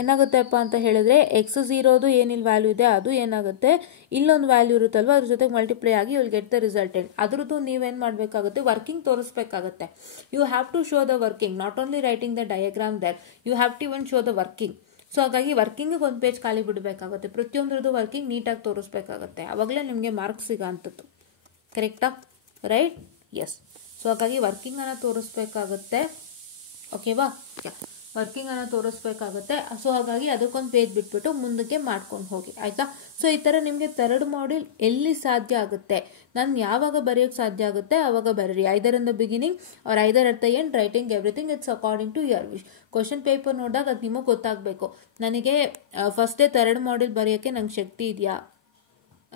ಏನಾಗುತ್ತೆಪ್ಪ ಅಂತ ಹೇಳಿದ್ರೆ x0ದು ಏನಿಲ್ಲ ವ್ಯಾಲ್ಯೂ ಇದೆ ಅದು ಏನಾಗುತ್ತೆ, ಇಲ್ಲೊಂದು ವ್ಯಾಲ್ಯೂ ಇರುತ್ತಲ್ವ ಅದ್ರ ಜೊತೆಗೆ ಮಲ್ಟಿಪ್ಲೈ ಆಗಿ ವಿಲ್ ಗೆಟ್ ದ ರಿಸಲ್ಟೆಂಟ್. ಅದ್ರದ್ದು ನೀವೇನು ಮಾಡಬೇಕಾಗುತ್ತೆ, ವರ್ಕಿಂಗ್ ತೋರಿಸ್ಬೇಕಾಗುತ್ತೆ. You have to show the working, not only writing the diagram there, you have to even show the working. So ಹಾಗಾಗಿ ವರ್ಕಿಂಗಿಗೆ ಒಂದು ಪೇಜ್ ಖಾಲಿ ಬಿಡಬೇಕಾಗುತ್ತೆ, ಪ್ರತಿಯೊಂದ್ರದ್ದು ವರ್ಕಿಂಗ್ ನೀಟಾಗಿ ತೋರಿಸ್ಬೇಕಾಗುತ್ತೆ, ಆವಾಗಲೇ ನಿಮಗೆ ಮಾರ್ಕ್ಸ್ ಸಿಗೋ ಅಂಥದ್ದು, ಕರೆಕ್ಟಾ? ರೈಟ್? ಎಸ್. ಸೊ ಹಾಗಾಗಿ ವರ್ಕಿಂಗನ್ನು ತೋರಿಸ್ಬೇಕಾಗುತ್ತೆ, ಓಕೆವಾ? ವರ್ಕಿಂಗನ್ನು ತೋರಿಸ್ಬೇಕಾಗುತ್ತೆ. ಸೊ ಹಾಗಾಗಿ ಅದಕ್ಕೊಂದು ಪೇಜ್ ಬಿಟ್ಬಿಟ್ಟು ಮುಂದಕ್ಕೆ ಮಾಡ್ಕೊಂಡು ಹೋಗಿ, ಆಯಿತಾ. ಸೊ ಈ ಥರ ನಿಮಗೆ ಥರ್ಡ್ ಮಾಡ್ಯೂಲ್ ಎಲ್ಲಿ ಸಾಧ್ಯ ಆಗುತ್ತೆ, ನಾನು ಯಾವಾಗ ಬರೆಯೋಕ್ಕೆ ಸಾಧ್ಯ ಆಗುತ್ತೆ ಆವಾಗ ಬರೀರಿ. Either in the beginning or either at the end, writing everything it's according to your wish. Question paper ನೋಡಿದಾಗ ಅದು ನಿಮಗೆ ಗೊತ್ತಾಗಬೇಕು, ನನಗೆ ಫಸ್ಟೇ ಥರ್ಡ್ ಮಾಡ್ಯೂಲ್ ಬರೆಯೋಕ್ಕೆ ನಂಗೆ ಶಕ್ತಿ ಇದೆಯಾ,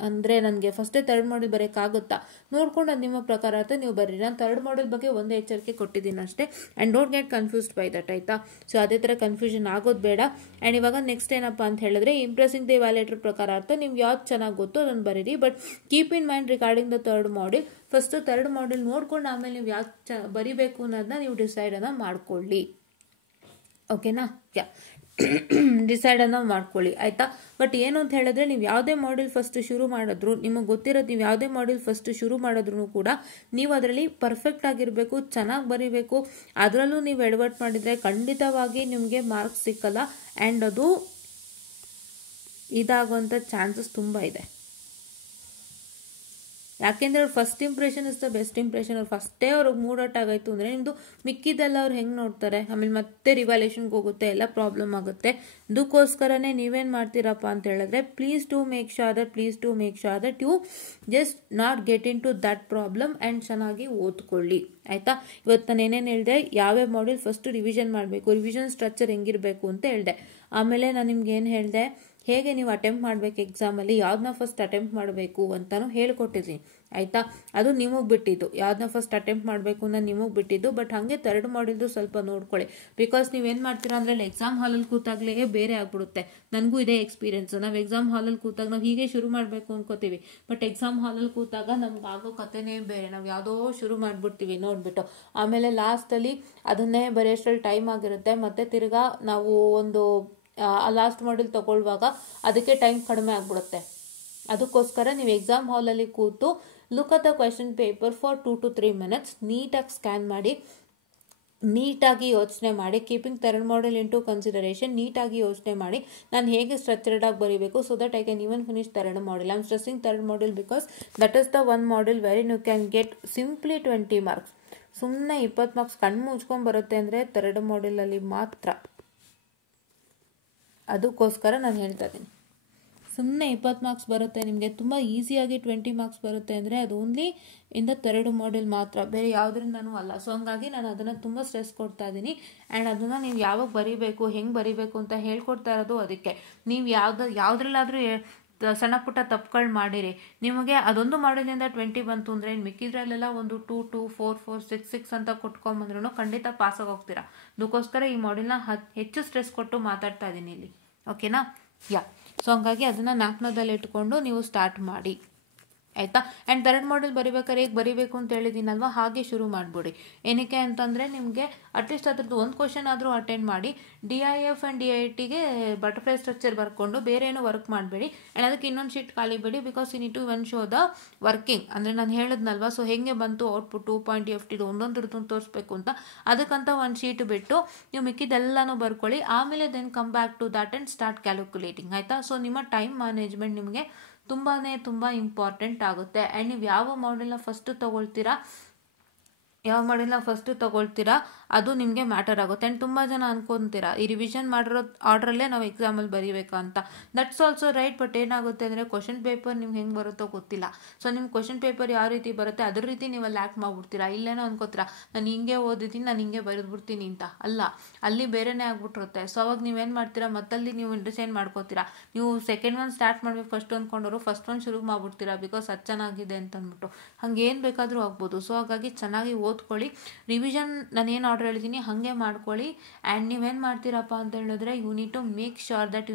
ಅಂದರೆ ನನಗೆ ಫಸ್ಟೇ ಥರ್ಡ್ ಮಾಡ್ಯೂಲ್ ಬರೋಕ್ಕಾಗುತ್ತಾ ನೋಡ್ಕೊಂಡು ಅದು ನಿಮ್ಮ ಪ್ರಕಾರ ಆಯ್ತು ನೀವು ಬರ್ರಿ. ನಾನು ಥರ್ಡ್ ಮಾಡ್ಯೂಲ್ ಬಗ್ಗೆ ಒಂದು ಎಚ್ಚರಿಕೆ ಕೊಟ್ಟಿದ್ದೀನಿ ಅಷ್ಟೇ. And don't get confused by that, ಆಯಿತಾ. ಸೊ ಅದೇ ಥರ ಕನ್ಫ್ಯೂಷನ್ ಆಗೋದು ಬೇಡ. ಆ್ಯಂಡ್ ಇವಾಗ ನೆಕ್ಸ್ಟ್ ಏನಪ್ಪ ಅಂತ ಹೇಳಿದ್ರೆ, ಇಂಪ್ರೆಸಿಂಗ್ ದ ವ್ಯಾಲೇಟರ್ ಪ್ರಕಾರ ಅರ್ಥ ನಿಮ್ಗೆ ಯಾವ್ದು ಚೆನ್ನಾಗಿ ಗೊತ್ತೋ ಅದನ್ನು ಬರೀರಿ. But keep in mind regarding the third module, first third module ನೋಡ್ಕೊಂಡು ಆಮೇಲೆ ನೀವು ಯಾವ್ದು ಬರಿಬೇಕು ಅನ್ನೋದನ್ನ ನೀವು ಡಿಸೈಡನ್ನು ಮಾಡ್ಕೊಳ್ಳಿ. ಓಕೆನಾ? ಡಿಸೈಡನ್ನು ಮಾಡ್ಕೊಳ್ಳಿ, ಆಯಿತಾ. ಬಟ್ ಏನು ಅಂತ ಹೇಳಿದ್ರೆ, ನೀವು ಯಾವುದೇ ಮಾಡ್ಯೂಲ್ ಫಸ್ಟ್ ಶುರು ಮಾಡಿದ್ರು, ನಿಮಗೆ ಗೊತ್ತಿರೋದು ನೀವು ಯಾವುದೇ ಮಾಡ್ಯೂಲ್ ಫಸ್ಟ್ ಶುರು ಮಾಡಿದ್ರು ಕೂಡ ನೀವು ಅದರಲ್ಲಿ ಪರ್ಫೆಕ್ಟ್ ಆಗಿರಬೇಕು, ಚೆನ್ನಾಗಿ ಬರೀಬೇಕು. ಅದರಲ್ಲೂ ನೀವು ಎಡವಟ್ಟು ಮಾಡಿದರೆ ಖಂಡಿತವಾಗಿ ನಿಮಗೆ ಮಾರ್ಕ್ಸ್ ಸಿಕ್ಕಲ್ಲ. ಆ್ಯಂಡ್ ಅದು ಇದಾಗುವಂಥ ಚಾನ್ಸಸ್ ತುಂಬ ಇದೆ. ಯಾಕೆಂದರೆ ಅವ್ರು first impression is the best impression. ಅವ್ರು ಫಸ್ಟೇ ಅವ್ರಿಗೆ ಮೂಡೌಟ್ ಆಗಾಯಿತು ಅಂದರೆ ನಿಮ್ಮದು ಮಿಕ್ಕಿದೆಲ್ಲ ಅವ್ರು ಹೆಂಗೆ ನೋಡ್ತಾರೆ, ಆಮೇಲೆ ಮತ್ತೆ ರಿವ್ಯಾಲ್ಯೂಷನ್ಗೆ ಹೋಗುತ್ತೆ, ಎಲ್ಲ ಪ್ರಾಬ್ಲಮ್ ಆಗುತ್ತೆ. ಅದಕ್ಕೋಸ್ಕರನೇ ನೀವೇನು ಮಾಡ್ತೀರಪ್ಪ ಅಂತ ಹೇಳಿದ್ರೆ, please to make sure that you just not get into that problem and ಚೆನ್ನಾಗಿ ಓದ್ಕೊಳ್ಳಿ, ಆಯಿತಾ. ಇವತ್ತು ನಾನು ಏನೇನು ಹೇಳಿದೆ, ಯಾವ್ಯಾವ ಮಾಡ್ಯೂಲ್ ಫಸ್ಟು ರಿವಿಷನ್ ಮಾಡಬೇಕು, ರಿವಿಷನ್ ಸ್ಟ್ರಕ್ಚರ್ ಹೆಂಗಿರಬೇಕು ಅಂತ ಹೇಳಿದೆ. ಆಮೇಲೆ ನಾನು ನಿಮ್ಗೆ ಏನು ಹೇಳಿದೆ, ಹೇಗೆ ನೀವು ಅಟೆಂಪ್ಟ್ ಮಾಡಬೇಕು ಎಕ್ಸಾಮಲ್ಲಿ, ಯಾವ್ದನ್ನ ಫಸ್ಟ್ ಅಟೆಂಪ್ಟ್ ಮಾಡಬೇಕು ಅಂತಲೂ ಹೇಳ್ಕೊಟ್ಟಿದ್ದೀನಿ, ಆಯಿತಾ. ಅದು ನಿಮಗೆ ಬಿಟ್ಟಿದ್ದು, ಯಾವ್ದನ್ನ ಫಸ್ಟ್ ಅಟೆಂಪ್ಟ್ ಮಾಡಬೇಕು ಅನ್ನೋ ನಿಮಗೆ ಬಿಟ್ಟಿದ್ದು. ಬಟ್ ಹಾಗೆ ಥರ್ಡ್ ಮಾಡಿದ್ದು ಸ್ವಲ್ಪ ನೋಡ್ಕೊಳ್ಳಿ. ಬಿಕಾಸ್ ನೀವೇನು ಮಾಡ್ತೀರಾ ಅಂದರೆ, ಎಕ್ಸಾಮ್ ಹಾಲಲ್ಲಿ ಕೂತಾಗಲೇ ಬೇರೆ ಆಗ್ಬಿಡುತ್ತೆ. ನನಗೂ ಇದೇ ಎಕ್ಸ್ಪೀರಿಯನ್ಸು. ನಾವು ಎಕ್ಸಾಮ್ ಹಾಲಲ್ಲಿ ಕೂತಾಗ ನಾವು ಹೀಗೆ ಶುರು ಮಾಡಬೇಕು ಅನ್ಕೋತೀವಿ, ಬಟ್ ಎಕ್ಸಾಮ್ ಹಾಲಲ್ಲಿ ಕೂತಾಗ ನಮ್ಗೆ ಆಗೋ ಕಥೆನೇ ಬೇರೆ. ನಾವು ಯಾವುದೋ ಶುರು ಮಾಡಿಬಿಡ್ತೀವಿ ನೋಡಿಬಿಟ್ಟು, ಆಮೇಲೆ ಲಾಸ್ಟಲ್ಲಿ ಅದನ್ನೇ ಬರೆಯೋಷ್ಟರಲ್ಲಿ ಟೈಮ್ ಆಗಿರುತ್ತೆ. ಮತ್ತು ತಿರ್ಗಾ ನಾವು ಒಂದು ಲಾಸ್ಟ್ ಮಾಡ್ಯೂಲ್ ತಗೊಳ್ಳುವಾಗ ಅದಕ್ಕೆ ಟೈಮ್ ಕಡಿಮೆ ಆಗಿಬಿಡುತ್ತೆ. ಅದಕ್ಕೋಸ್ಕರ ನೀವು ಎಕ್ಸಾಮ್ ಹಾಲಲ್ಲಿ ಕೂತು look at the question paper for 2 to 3 minutes, ನೀಟಾಗಿ ಸ್ಕ್ಯಾನ್ ಮಾಡಿ, ನೀಟಾಗಿ ಯೋಚನೆ ಮಾಡಿ, keeping third module into consideration, ನೀಟಾಗಿ ಯೋಚನೆ ಮಾಡಿ ನಾನು ಹೇಗೆ ಸ್ಟ್ರಕ್ಚರ್ಡ್ ಆಗಿ ಬರೀಬೇಕು, so that I can even finish third module. I am stressing third module because that is the one module very you can get simply 20 marks. ಸುಮ್ಮನೆ 20 marks ಕಣ್ಣು ಮುಚ್ಕೊಂಡು ಬರುತ್ತೆ ಅಂದರೆ ಥರ್ಡ್ ಮಾಡ್ಯೂಲಲ್ಲಿ ಮಾತ್ರ. ಅದಕ್ಕೋಸ್ಕರ ನಾನು ಹೇಳ್ತಾ ಇದ್ದೀನಿ, ಸುಮ್ಮನೆ 20 marks ಬರುತ್ತೆ ನಿಮಗೆ, ತುಂಬ ಈಸಿಯಾಗಿ 20 marks ಬರುತ್ತೆ ಅಂದರೆ ಅದು only in the third module ಮಾತ್ರ, ಬೇರೆ ಯಾವುದರಿಂದನೂ ಅಲ್ಲ. ಸೊ ಹಂಗಾಗಿ ನಾನು ಅದನ್ನು ತುಂಬ ಸ್ಟ್ರೆಸ್ ಕೊಡ್ತಾ ಇದ್ದೀನಿ. ಆ್ಯಂಡ್ ಅದನ್ನು ನೀವು ಯಾವಾಗ ಬರೀಬೇಕು, ಹೆಂಗೆ ಬರೀಬೇಕು ಅಂತ ಹೇಳ್ಕೊಡ್ತಾ ಇರೋದು ಅದಕ್ಕೆ. ನೀವು ಯಾವುದ್ರಲ್ಲಾದರೂ ಸಣ್ಣ ಪುಟ್ಟ ತಪ್ಪುಗಳು ಮಾಡಿರಿ, ನಿಮಗೆ ಅದೊಂದು ಮಾಡೋದ್ರಿಂದ 20 ಬಂತು ಅಂದರೆ ಮಿಕ್ಕಿದ್ರಲ್ಲೆಲ್ಲ ಒಂದು 2, 2, 4, 4, 6, 6 ಅಂತ ಕೊಟ್ಕೊಂಬಂದ್ರೂ ಖಂಡಿತ ಪಾಸಾಗಿ ಹೋಗ್ತೀರಾ. ಅದಕ್ಕೋಸ್ಕರ ಈ ಮಾಡ್ಯೂಲ್ನ ಹೆಚ್ಚು ಸ್ಟ್ರೆಸ್ ಕೊಟ್ಟು ಮಾತಾಡ್ತಾ ಇದ್ದೀನಿ ಇಲ್ಲಿ, ಓಕೆನಾ. ಸೊ ಹಂಗಾಗಿ ಅದನ್ನು ಜ್ಞಾಪಕದಲ್ಲಿ ಇಟ್ಕೊಂಡು ನೀವು ಸ್ಟಾರ್ಟ್ ಮಾಡಿ, ಆಯಿತಾ. ಆ್ಯಂಡ್ ಥರ್ಡ್ ಮಾಡ್ಯೂಲ್ ಬರೀಬೇಕಾದ್ರೆ ಹೇಗೆ ಬರೀಬೇಕು ಅಂತ ಹೇಳಿದ್ದೀನಲ್ವ, ಹಾಗೆ ಶುರು ಮಾಡಿಬಿಡಿ. ಏನಕ್ಕೆ ಅಂತಂದರೆ ನಿಮಗೆ ಅಟ್ಲೀಸ್ಟ್ ಅದ್ರದ್ದು ಒಂದು ಕ್ವಶನ್ ಆದರೂ ಅಟೆಂಡ್ ಮಾಡಿ. DIF ಆ್ಯಂಡ್ DITಗೆ ಬಟರ್ಫ್ಲೈ ಸ್ಟ್ರಕ್ಚರ್ ಬರ್ಕೊಂಡು ಬೇರೆ ಏನೂ ವರ್ಕ್ ಮಾಡಬೇಡಿ. ಆ್ಯಂಡ್ ಅದಕ್ಕೆ ಇನ್ನೊಂದು ಶೀಟ್ ಖಾಲಿ ಬಿಡಿ, because you need to one show the working. ಅಂದರೆ ನಾನು ಹೇಳಿದ್ನಲ್ವ, ಸೊ ಹೆಂಗೆ ಬಂತು ಔಟ್ಪುಟ್ 2.FT ಒಂದೊಂದು ತೋರಿಸ್ಬೇಕು ಅಂತ, ಅದಕ್ಕಂತ ಒಂದು ಶೀಟ್ ಬಿಟ್ಟು ನೀವು ಮಿಕ್ಕಿದೆಲ್ಲನೂ ಬರ್ಕೊಳ್ಳಿ. ಆಮೇಲೆ then come back to that and start calculating, ಆಯಿತಾ. ಸೊ ನಿಮ್ಮ ಟೈಮ್ ಮ್ಯಾನೇಜ್ಮೆಂಟ್ ನಿಮಗೆ ತುಂಬ ಇಂಪಾರ್ಟೆಂಟ್ ಆಗುತ್ತೆ. ಆ್ಯಂಡ್ ನೀವು ಯಾವ ಮಾಡ್ಯೂಲ್ನ ಫಸ್ಟು ತಗೊಳ್ತೀರಾ ಅದು ನಿಮಗೆ ಮ್ಯಾಟರ್ ಆಗುತ್ತೆ. ಆ್ಯಂಡ್ ತುಂಬ ಜನ ಅನ್ಕೊತೀರಾ ಈ ರಿವಿಷನ್ ಮಾಡಿರೋ ಆರ್ಡ್ರಲ್ಲೇ ನಾವು ಎಕ್ಸಾಮಲ್ಲಿ ಬರೀಬೇಕಾ ಅಂತ. That's also right. ಬಟ್ ಏನಾಗುತ್ತೆ ಅಂದರೆ ಕ್ವಶನ್ ಪೇಪರ್ ನಿಮ್ಗೆ ಹೆಂಗೆ ಬರುತ್ತೋ ಗೊತ್ತಿಲ್ಲ. ಸೊ ನಿಮ್ಮ ಕ್ವಶನ್ ಪೇಪರ್ ಯಾವ ರೀತಿ ಬರುತ್ತೆ ಅದ್ರ ರೀತಿ ನೀವು ಅಲ್ಲಿ ಆ್ಯಕ್ಟ್ ಮಾಡ್ಬಿಡ್ತೀರಾ. ಇಲ್ಲೇನೋ ಅನ್ಕೋತೀರಾ ನಾನು ಹಿಂಗೆ ಓದಿದ್ದೀನಿ, ನಾನು ಹಿಂಗೆ ಬರೆದ್ಬಿಡ್ತೀನಿ ಅಂತ. ಅಲ್ಲ, ಅಲ್ಲಿ ಬೇರೆನೇ ಆಗ್ಬಿಟ್ಟಿರುತ್ತೆ. ಸೊ ಅವಾಗ ನೀವೇನು ಮಾಡ್ತೀರಾ, ಮತ್ತಲ್ಲಿ ನೀವು ಡಿಸೈನ್ ಮಾಡ್ಕೋತೀರಾ. ನೀವು ಸೆಕೆಂಡ್ ಒನ್ ಸ್ಟಾರ್ಟ್ ಮಾಡಬೇಕು ಫಸ್ಟ್ ಅಂದ್ಕೊಂಡವರು ಫಸ್ಟ್ ಒನ್ ಶುರು ಮಾಡ್ಬಿಡ್ತೀರಾ, ಬಿಕಾಸ್ ಅದು ಚೆನ್ನಾಗಿದೆ ಅಂತ ಅಂದ್ಬಿಟ್ಟು. ಹಂಗೆ ಏನು ಬೇಕಾದರೂ ಆಗ್ಬೋದು. ಸೊ ಹಾಗಾಗಿ ಚೆನ್ನಾಗಿ ಓದ್ಕೊಳ್ಳಿ. ರಿವಿಷನ್ ನಾನು ಏನು ಆರ್ಡರ್ ಹೇಳಿದ್ದೀನಿ ಹಾಗೆ ಮಾಡ್ಕೊಳ್ಳಿ. ಆ್ಯಂಡ್ ನೀವೇನು ಮಾಡ್ತೀರಪ್ಪ ಅಂತ ಹೇಳಿದ್ರೆ, you need to make sure that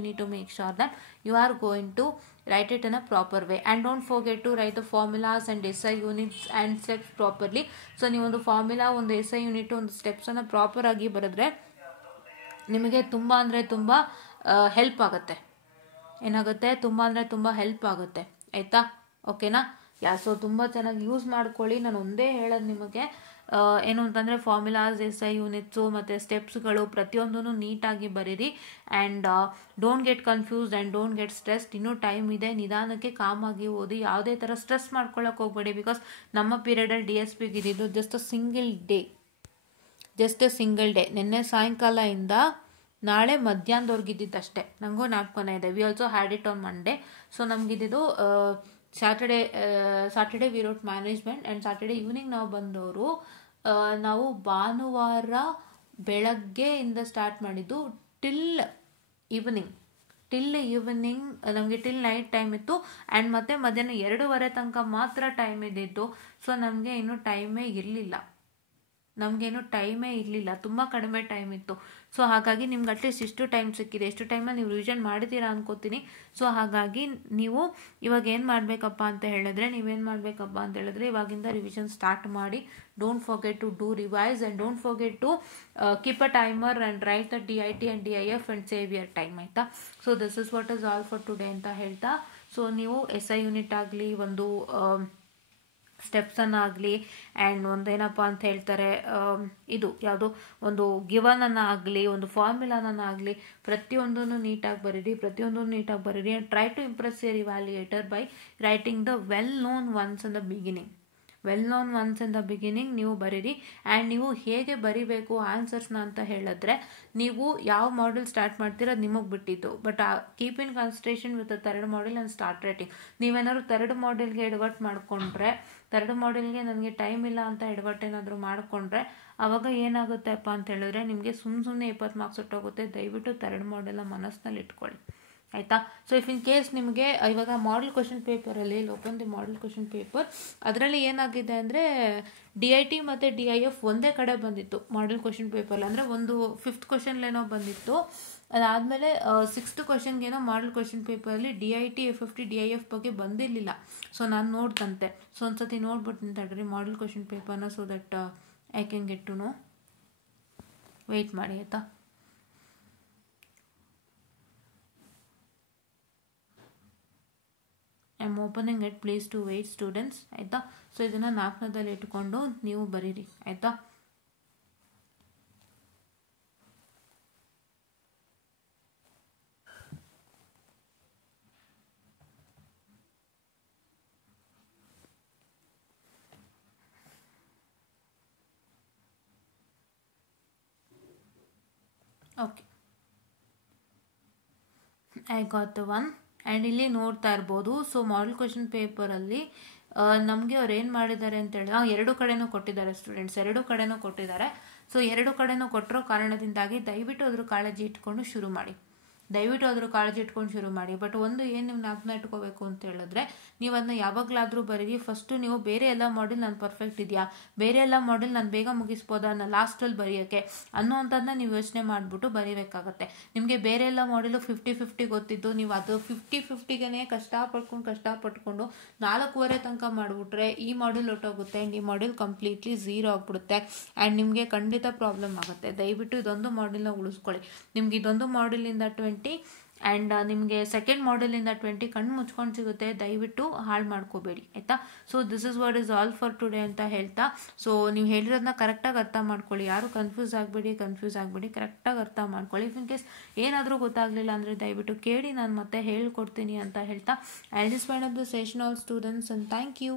you are going to write it in a proper way. And don't forget to write the formulas and SI units and steps properly. So ನೀವೊಂದು ಫಾರ್ಮುಲಾ, ಒಂದು SI ಯೂನಿಟ್, ಒಂದು ಸ್ಟೆಪ್ಸನ್ನು ಪ್ರಾಪರ್ ಆಗಿ ಬರೆದ್ರೆ ನಿಮಗೆ ತುಂಬ ಅಂದರೆ ತುಂಬ ಹೆಲ್ಪ್ ಆಗುತ್ತೆ. ಏನಾಗುತ್ತೆ, ತುಂಬ ಅಂದರೆ ತುಂಬ ಹೆಲ್ಪ್ ಆಗುತ್ತೆ, ಆಯಿತಾ. ಓಕೆನಾ. ಸೊ ತುಂಬ ಚೆನ್ನಾಗಿ ಯೂಸ್ ಮಾಡ್ಕೊಳ್ಳಿ. ನಾನು ಒಂದೇ ಹೇಳೋದು ನಿಮಗೆ ಏನು ಅಂತಂದರೆ, ಫಾರ್ಮುಲಾಸ್, SI ಯೂನಿಟ್ಸು ಮತ್ತು ಸ್ಟೆಪ್ಸ್ಗಳು ಪ್ರತಿಯೊಂದೂ ನೀಟಾಗಿ ಬರೀರಿ. And don't get confused and don't get stressed. ಇನ್ನೂ ಟೈಮ್ ಇದೆ, ನಿಧಾನಕ್ಕೆ ಕಾಮಾಗಿ ಓದಿ. ಯಾವುದೇ ಥರ ಸ್ಟ್ರೆಸ್ ಮಾಡ್ಕೊಳ್ಳೋಕೆ ಹೋಗಬೇಡಿ. ಬಿಕಾಸ್ ನಮ್ಮ ಪೀರಿಯಡಲ್ಲಿ DSPಗೆ ಇದ್ದಿದ್ದು just a single day, just a single day. ನಿನ್ನೆ ಸಾಯಂಕಾಲದಿಂದ ನಾಳೆ ಮಧ್ಯಾಹ್ನದವರೆಗಿದ್ದಷ್ಟೇ. ನನಗೂ ಜ್ಞಾಪಕನೇ ಇದೆ. We also had it on Monday. So ನಮಗಿದ್ದು Saturday we wrote management and Saturday evening ನಾವು ಬಂದವರು. ನಾವು ಭಾನುವಾರ ಬೆಳಗ್ಗೆಯಿಂದ ಸ್ಟಾರ್ಟ್ ಮಾಡಿದ್ದು ಟಿಲ್ ಈವ್ನಿಂಗ್ ನಮಗೆ ಟಿಲ್ ನೈಟ್ ಟೈಮ್ ಇತ್ತು. ಆ್ಯಂಡ್ ಮತ್ತೆ ಮಧ್ಯಾಹ್ನ 2:30 ತನಕ ಮಾತ್ರ ಟೈಮ್ ಇದ್ದಿತ್ತು. ಸೊ ನಮಗೆ ಇನ್ನೂ ಟೈಮೇ ಇರಲಿಲ್ಲ, ತುಂಬ ಕಡಿಮೆ ಟೈಮ್ ಇತ್ತು. ಸೊ ಹಾಗಾಗಿ ನಿಮ್ಗೆ ಅಟ್ಲೀಸ್ಟ್ ಇಷ್ಟು ಟೈಮ್ ಸಿಕ್ಕಿದೆ. ಎಷ್ಟು ಟೈಮಲ್ಲಿ ನೀವು ರಿವಿಷನ್ ಮಾಡಿದ್ದೀರಾ ಅನ್ಕೋತೀನಿ. ಸೊ ಹಾಗಾಗಿ ನೀವು ಇವಾಗ ಏನು ಮಾಡಬೇಕಪ್ಪ ಅಂತ ಹೇಳಿದ್ರೆ ಇವಾಗಿಂದ ರಿವಿಷನ್ ಸ್ಟಾರ್ಟ್ ಮಾಡಿ. Don't forget to do revise and don't forget to keep a timer and write the DIT and DIF and save your time, ಆಯಿತಾ. So this is what is all for today ಅಂತ ಹೇಳ್ತಾ, ಸೊ ನೀವು SI ಯೂನಿಟ್ ಆಗಲಿ, ಒಂದು ಸ್ಟೆಪ್ಸನ್ನು ಆಗಲಿ, ಆ್ಯಂಡ್ ಒಂದೇನಪ್ಪ ಅಂತ ಹೇಳ್ತಾರೆ, ಇದು ಯಾವುದೋ ಒಂದು ಗಿವನನ್ನು ಆಗಲಿ, ಒಂದು ಫಾರ್ಮುಲಾನನ್ನು ಆಗಲಿ, ಪ್ರತಿಯೊಂದನ್ನು ನೀಟಾಗಿ ಬರೀರಿ and try to impress your evaluator by writing the well known ones in the beginning ನೀವು ಬರೀರಿ. ಆ್ಯಂಡ್ ನೀವು ಹೇಗೆ ಬರಿಬೇಕು ಆನ್ಸರ್ಸ್ನ ಅಂತ ಹೇಳಿದ್ರೆ, ನೀವು ಯಾವ ಮಾಡೆಲ್ ಸ್ಟಾರ್ಟ್ ಮಾಡ್ತೀರ ಅದು ನಿಮಗೆ ಬಿಟ್ಟಿದ್ದು. But keep in consideration with the third model and start writing. ನೀವೇನಾದ್ರು ಥರ್ಡ್ ಮಾಡೆಲ್ಗೆ ಎಡವಟ್ಟು ಮಾಡಿಕೊಂಡ್ರೆ, ಥರ್ಡ್ ಮಾಡೆಲ್ಗೆ ನನಗೆ ಟೈಮ್ ಇಲ್ಲ ಅಂತ ಎಡವಟ್ಟು ಏನಾದರೂ ಮಾಡಿಕೊಂಡ್ರೆ, ಆವಾಗ ಏನಾಗುತ್ತೆಪ್ಪ ಅಂತ ಹೇಳಿದ್ರೆ ನಿಮಗೆ ಸುಮ್ಮನೆ 20 ಮಾರ್ಕ್ಸ್ ಹೊಟ್ಟೋಗುತ್ತೆ. ದಯವಿಟ್ಟು ಥರ್ಡ್ ಮಾಡೆಲ್ನ ಮನಸ್ಸಿನಲ್ಲಿ ಇಟ್ಕೊಳ್ಳಿ, ಆಯಿತಾ. ಸೊ ಇಫ್ ಇನ್ ಕೇಸ್ ನಿಮಗೆ ಇವಾಗ ಮಾಡೆಲ್ ಕ್ವಶನ್ ಪೇಪರಲ್ಲಿ open the model question paper, ಅದರಲ್ಲಿ ಏನಾಗಿದೆ ಅಂದರೆ DIT ಮತ್ತು DIF ಒಂದೇ ಕಡೆ ಬಂದಿತ್ತು ಮಾಡೆಲ್ ಕ್ವಶನ್ ಪೇಪರಲ್ಲಿ. ಅಂದರೆ ಒಂದು 5th ಕ್ವಶನ್ಲೇನೋ ಬಂದಿತ್ತು, ಅದಾದಮೇಲೆ 6th ಕ್ವಶನ್ಗೇನೋ ಮಾಡೆಲ್ ಕ್ವಶನ್ ಪೇಪರಲ್ಲಿ DIT F50 DIF ಬಗ್ಗೆ ಬಂದಿರಲಿಲ್ಲ. ಸೊ ನಾನು ನೋಡ್ದಂತೆ. ಸೊ ಒಂದ್ಸತಿ ನೋಡ್ಬಿಟ್ಟು ತಡ್ರಿ ಮಾಡೆಲ್ ಕ್ವಶನ್ ಪೇಪರ್ನ, so that I can get to know. Wait ಮಾಡಿ, ಆಯಿತಾ. I am opening it, please to wait students, ಆಯಿತಾ. ಸೊ ಇದನ್ನು 4ನೇದಲ್ಲಿ ಇಟ್ಕೊಂಡು ನೀವು ಬರೀರಿ, ಆಯಿತಾ. Okay, I got the one. And ಇಲ್ಲಿ ನೋಡ್ತಾ ಇರ್ಬೋದು. ಸೊ ಮಾಡೆಲ್ ಕ್ವಶನ್ ಪೇಪರಲ್ಲಿ ನಮಗೆ ಅವ್ರು ಏನು ಮಾಡಿದ್ದಾರೆ ಅಂತೇಳಿ 2 ಕಡೆನೂ ಕೊಟ್ಟಿದ್ದಾರೆ ಸ್ಟೂಡೆಂಟ್ಸ್, 2 ಕಡೆನೂ ಕೊಟ್ಟಿದ್ದಾರೆ. ಸೊ 2 ಕಡೆನೂ ಕೊಟ್ಟಿರೋ ಕಾರಣದಿಂದಾಗಿ ದಯವಿಟ್ಟು ಅದ್ರ ಕಾಳಜಿ ಇಟ್ಕೊಂಡು ಶುರು ಮಾಡಿ. ಬಟ್ ಒಂದು ಏನು ನೀವು ಜ್ಞಾಪನ ಇಟ್ಕೋಬೇಕು ಅಂತ ಹೇಳಿದ್ರೆ, ನೀವು ಅದನ್ನ ಯಾವಾಗಲಾದರೂ ಬರೀರಿ. ಫಸ್ಟು ನೀವು ಬೇರೆ ಎಲ್ಲ ಮಾಡೆಲ್ ನಾನು ಪರ್ಫೆಕ್ಟ್ ಇದೆಯಾ, ಬೇರೆ ಎಲ್ಲ ಮಾಡೆಲ್ ನಾನು ಬೇಗ ಮುಗಿಸ್ಬೋದಾ ಅನ್ನೋ ಲಾಸ್ಟಲ್ಲಿ ಬರೆಯೋಕ್ಕೆ ಅನ್ನೋವಂಥದ್ದನ್ನ ನೀವು ಯೋಚನೆ ಮಾಡಿಬಿಟ್ಟು ಬರೀಬೇಕಾಗತ್ತೆ. ನಿಮಗೆ ಬೇರೆ ಎಲ್ಲ ಮಾಡೆಲು 50-50 ಗೊತ್ತಿದ್ದು, ನೀವು ಅದು 50-50ಗೆ ಕಷ್ಟಪಟ್ಕೊಂಡು 4:15 ತನಕ ಮಾಡಿಬಿಟ್ರೆ ಈ ಮಾಡೆಲ್ ಹೊಟ್ಟೋಗುತ್ತೆ ಆ್ಯಂಡ್ ಈ ಮಾಡೆಲ್ ಕಂಪ್ಲೀಟ್ಲಿ 0 ಆಗಿಬಿಡುತ್ತೆ. ಆ್ಯಂಡ್ ನಿಮಗೆ ಖಂಡಿತ ಪ್ರಾಬ್ಲಮ್ ಆಗುತ್ತೆ. ದಯವಿಟ್ಟು ಇದೊಂದು ಮಾಡೆಲ್ನ ಉಳಿಸ್ಕೊಳ್ಳಿ. ನಿಮ್ಗೆ ಇದೊಂದು ಮಾಡೆಲಿಂದ 20 ಆ್ಯಂಡ್ ನಿಮಗೆ ಸೆಕೆಂಡ್ ಮಾಡೆಲಿಂದ 20 ಕಣ್ಣು ಮುಚ್ಕೊಂಡು ಸಿಗುತ್ತೆ. ದಯವಿಟ್ಟು ಹಾಳು ಮಾಡ್ಕೋಬೇಡಿ, ಆಯಿತಾ. So this is what is all for today ಅಂತ ಹೇಳ್ತಾ, ಸೊ ನೀವು ಹೇಳಿರೋದನ್ನ ಕರೆಕ್ಟಾಗಿ ಅರ್ಥ ಮಾಡ್ಕೊಳ್ಳಿ. ಯಾರು ಕನ್ಫ್ಯೂಸ್ ಆಗಬೇಡಿ, ಕರೆಕ್ಟಾಗಿ ಅರ್ಥ ಮಾಡ್ಕೊಳ್ಳಿ. ಇಫ್ ಇನ್ ಕೇಸ್ ಏನಾದರೂ ಗೊತ್ತಾಗಲಿಲ್ಲ ಅಂದರೆ ದಯವಿಟ್ಟು ಕೇಳಿ, ನಾನು ಮತ್ತೆ ಹೇಳ್ಕೊಡ್ತೀನಿ ಅಂತ ಹೇಳ್ತಾ, I will just wind up the session all students, and thank you.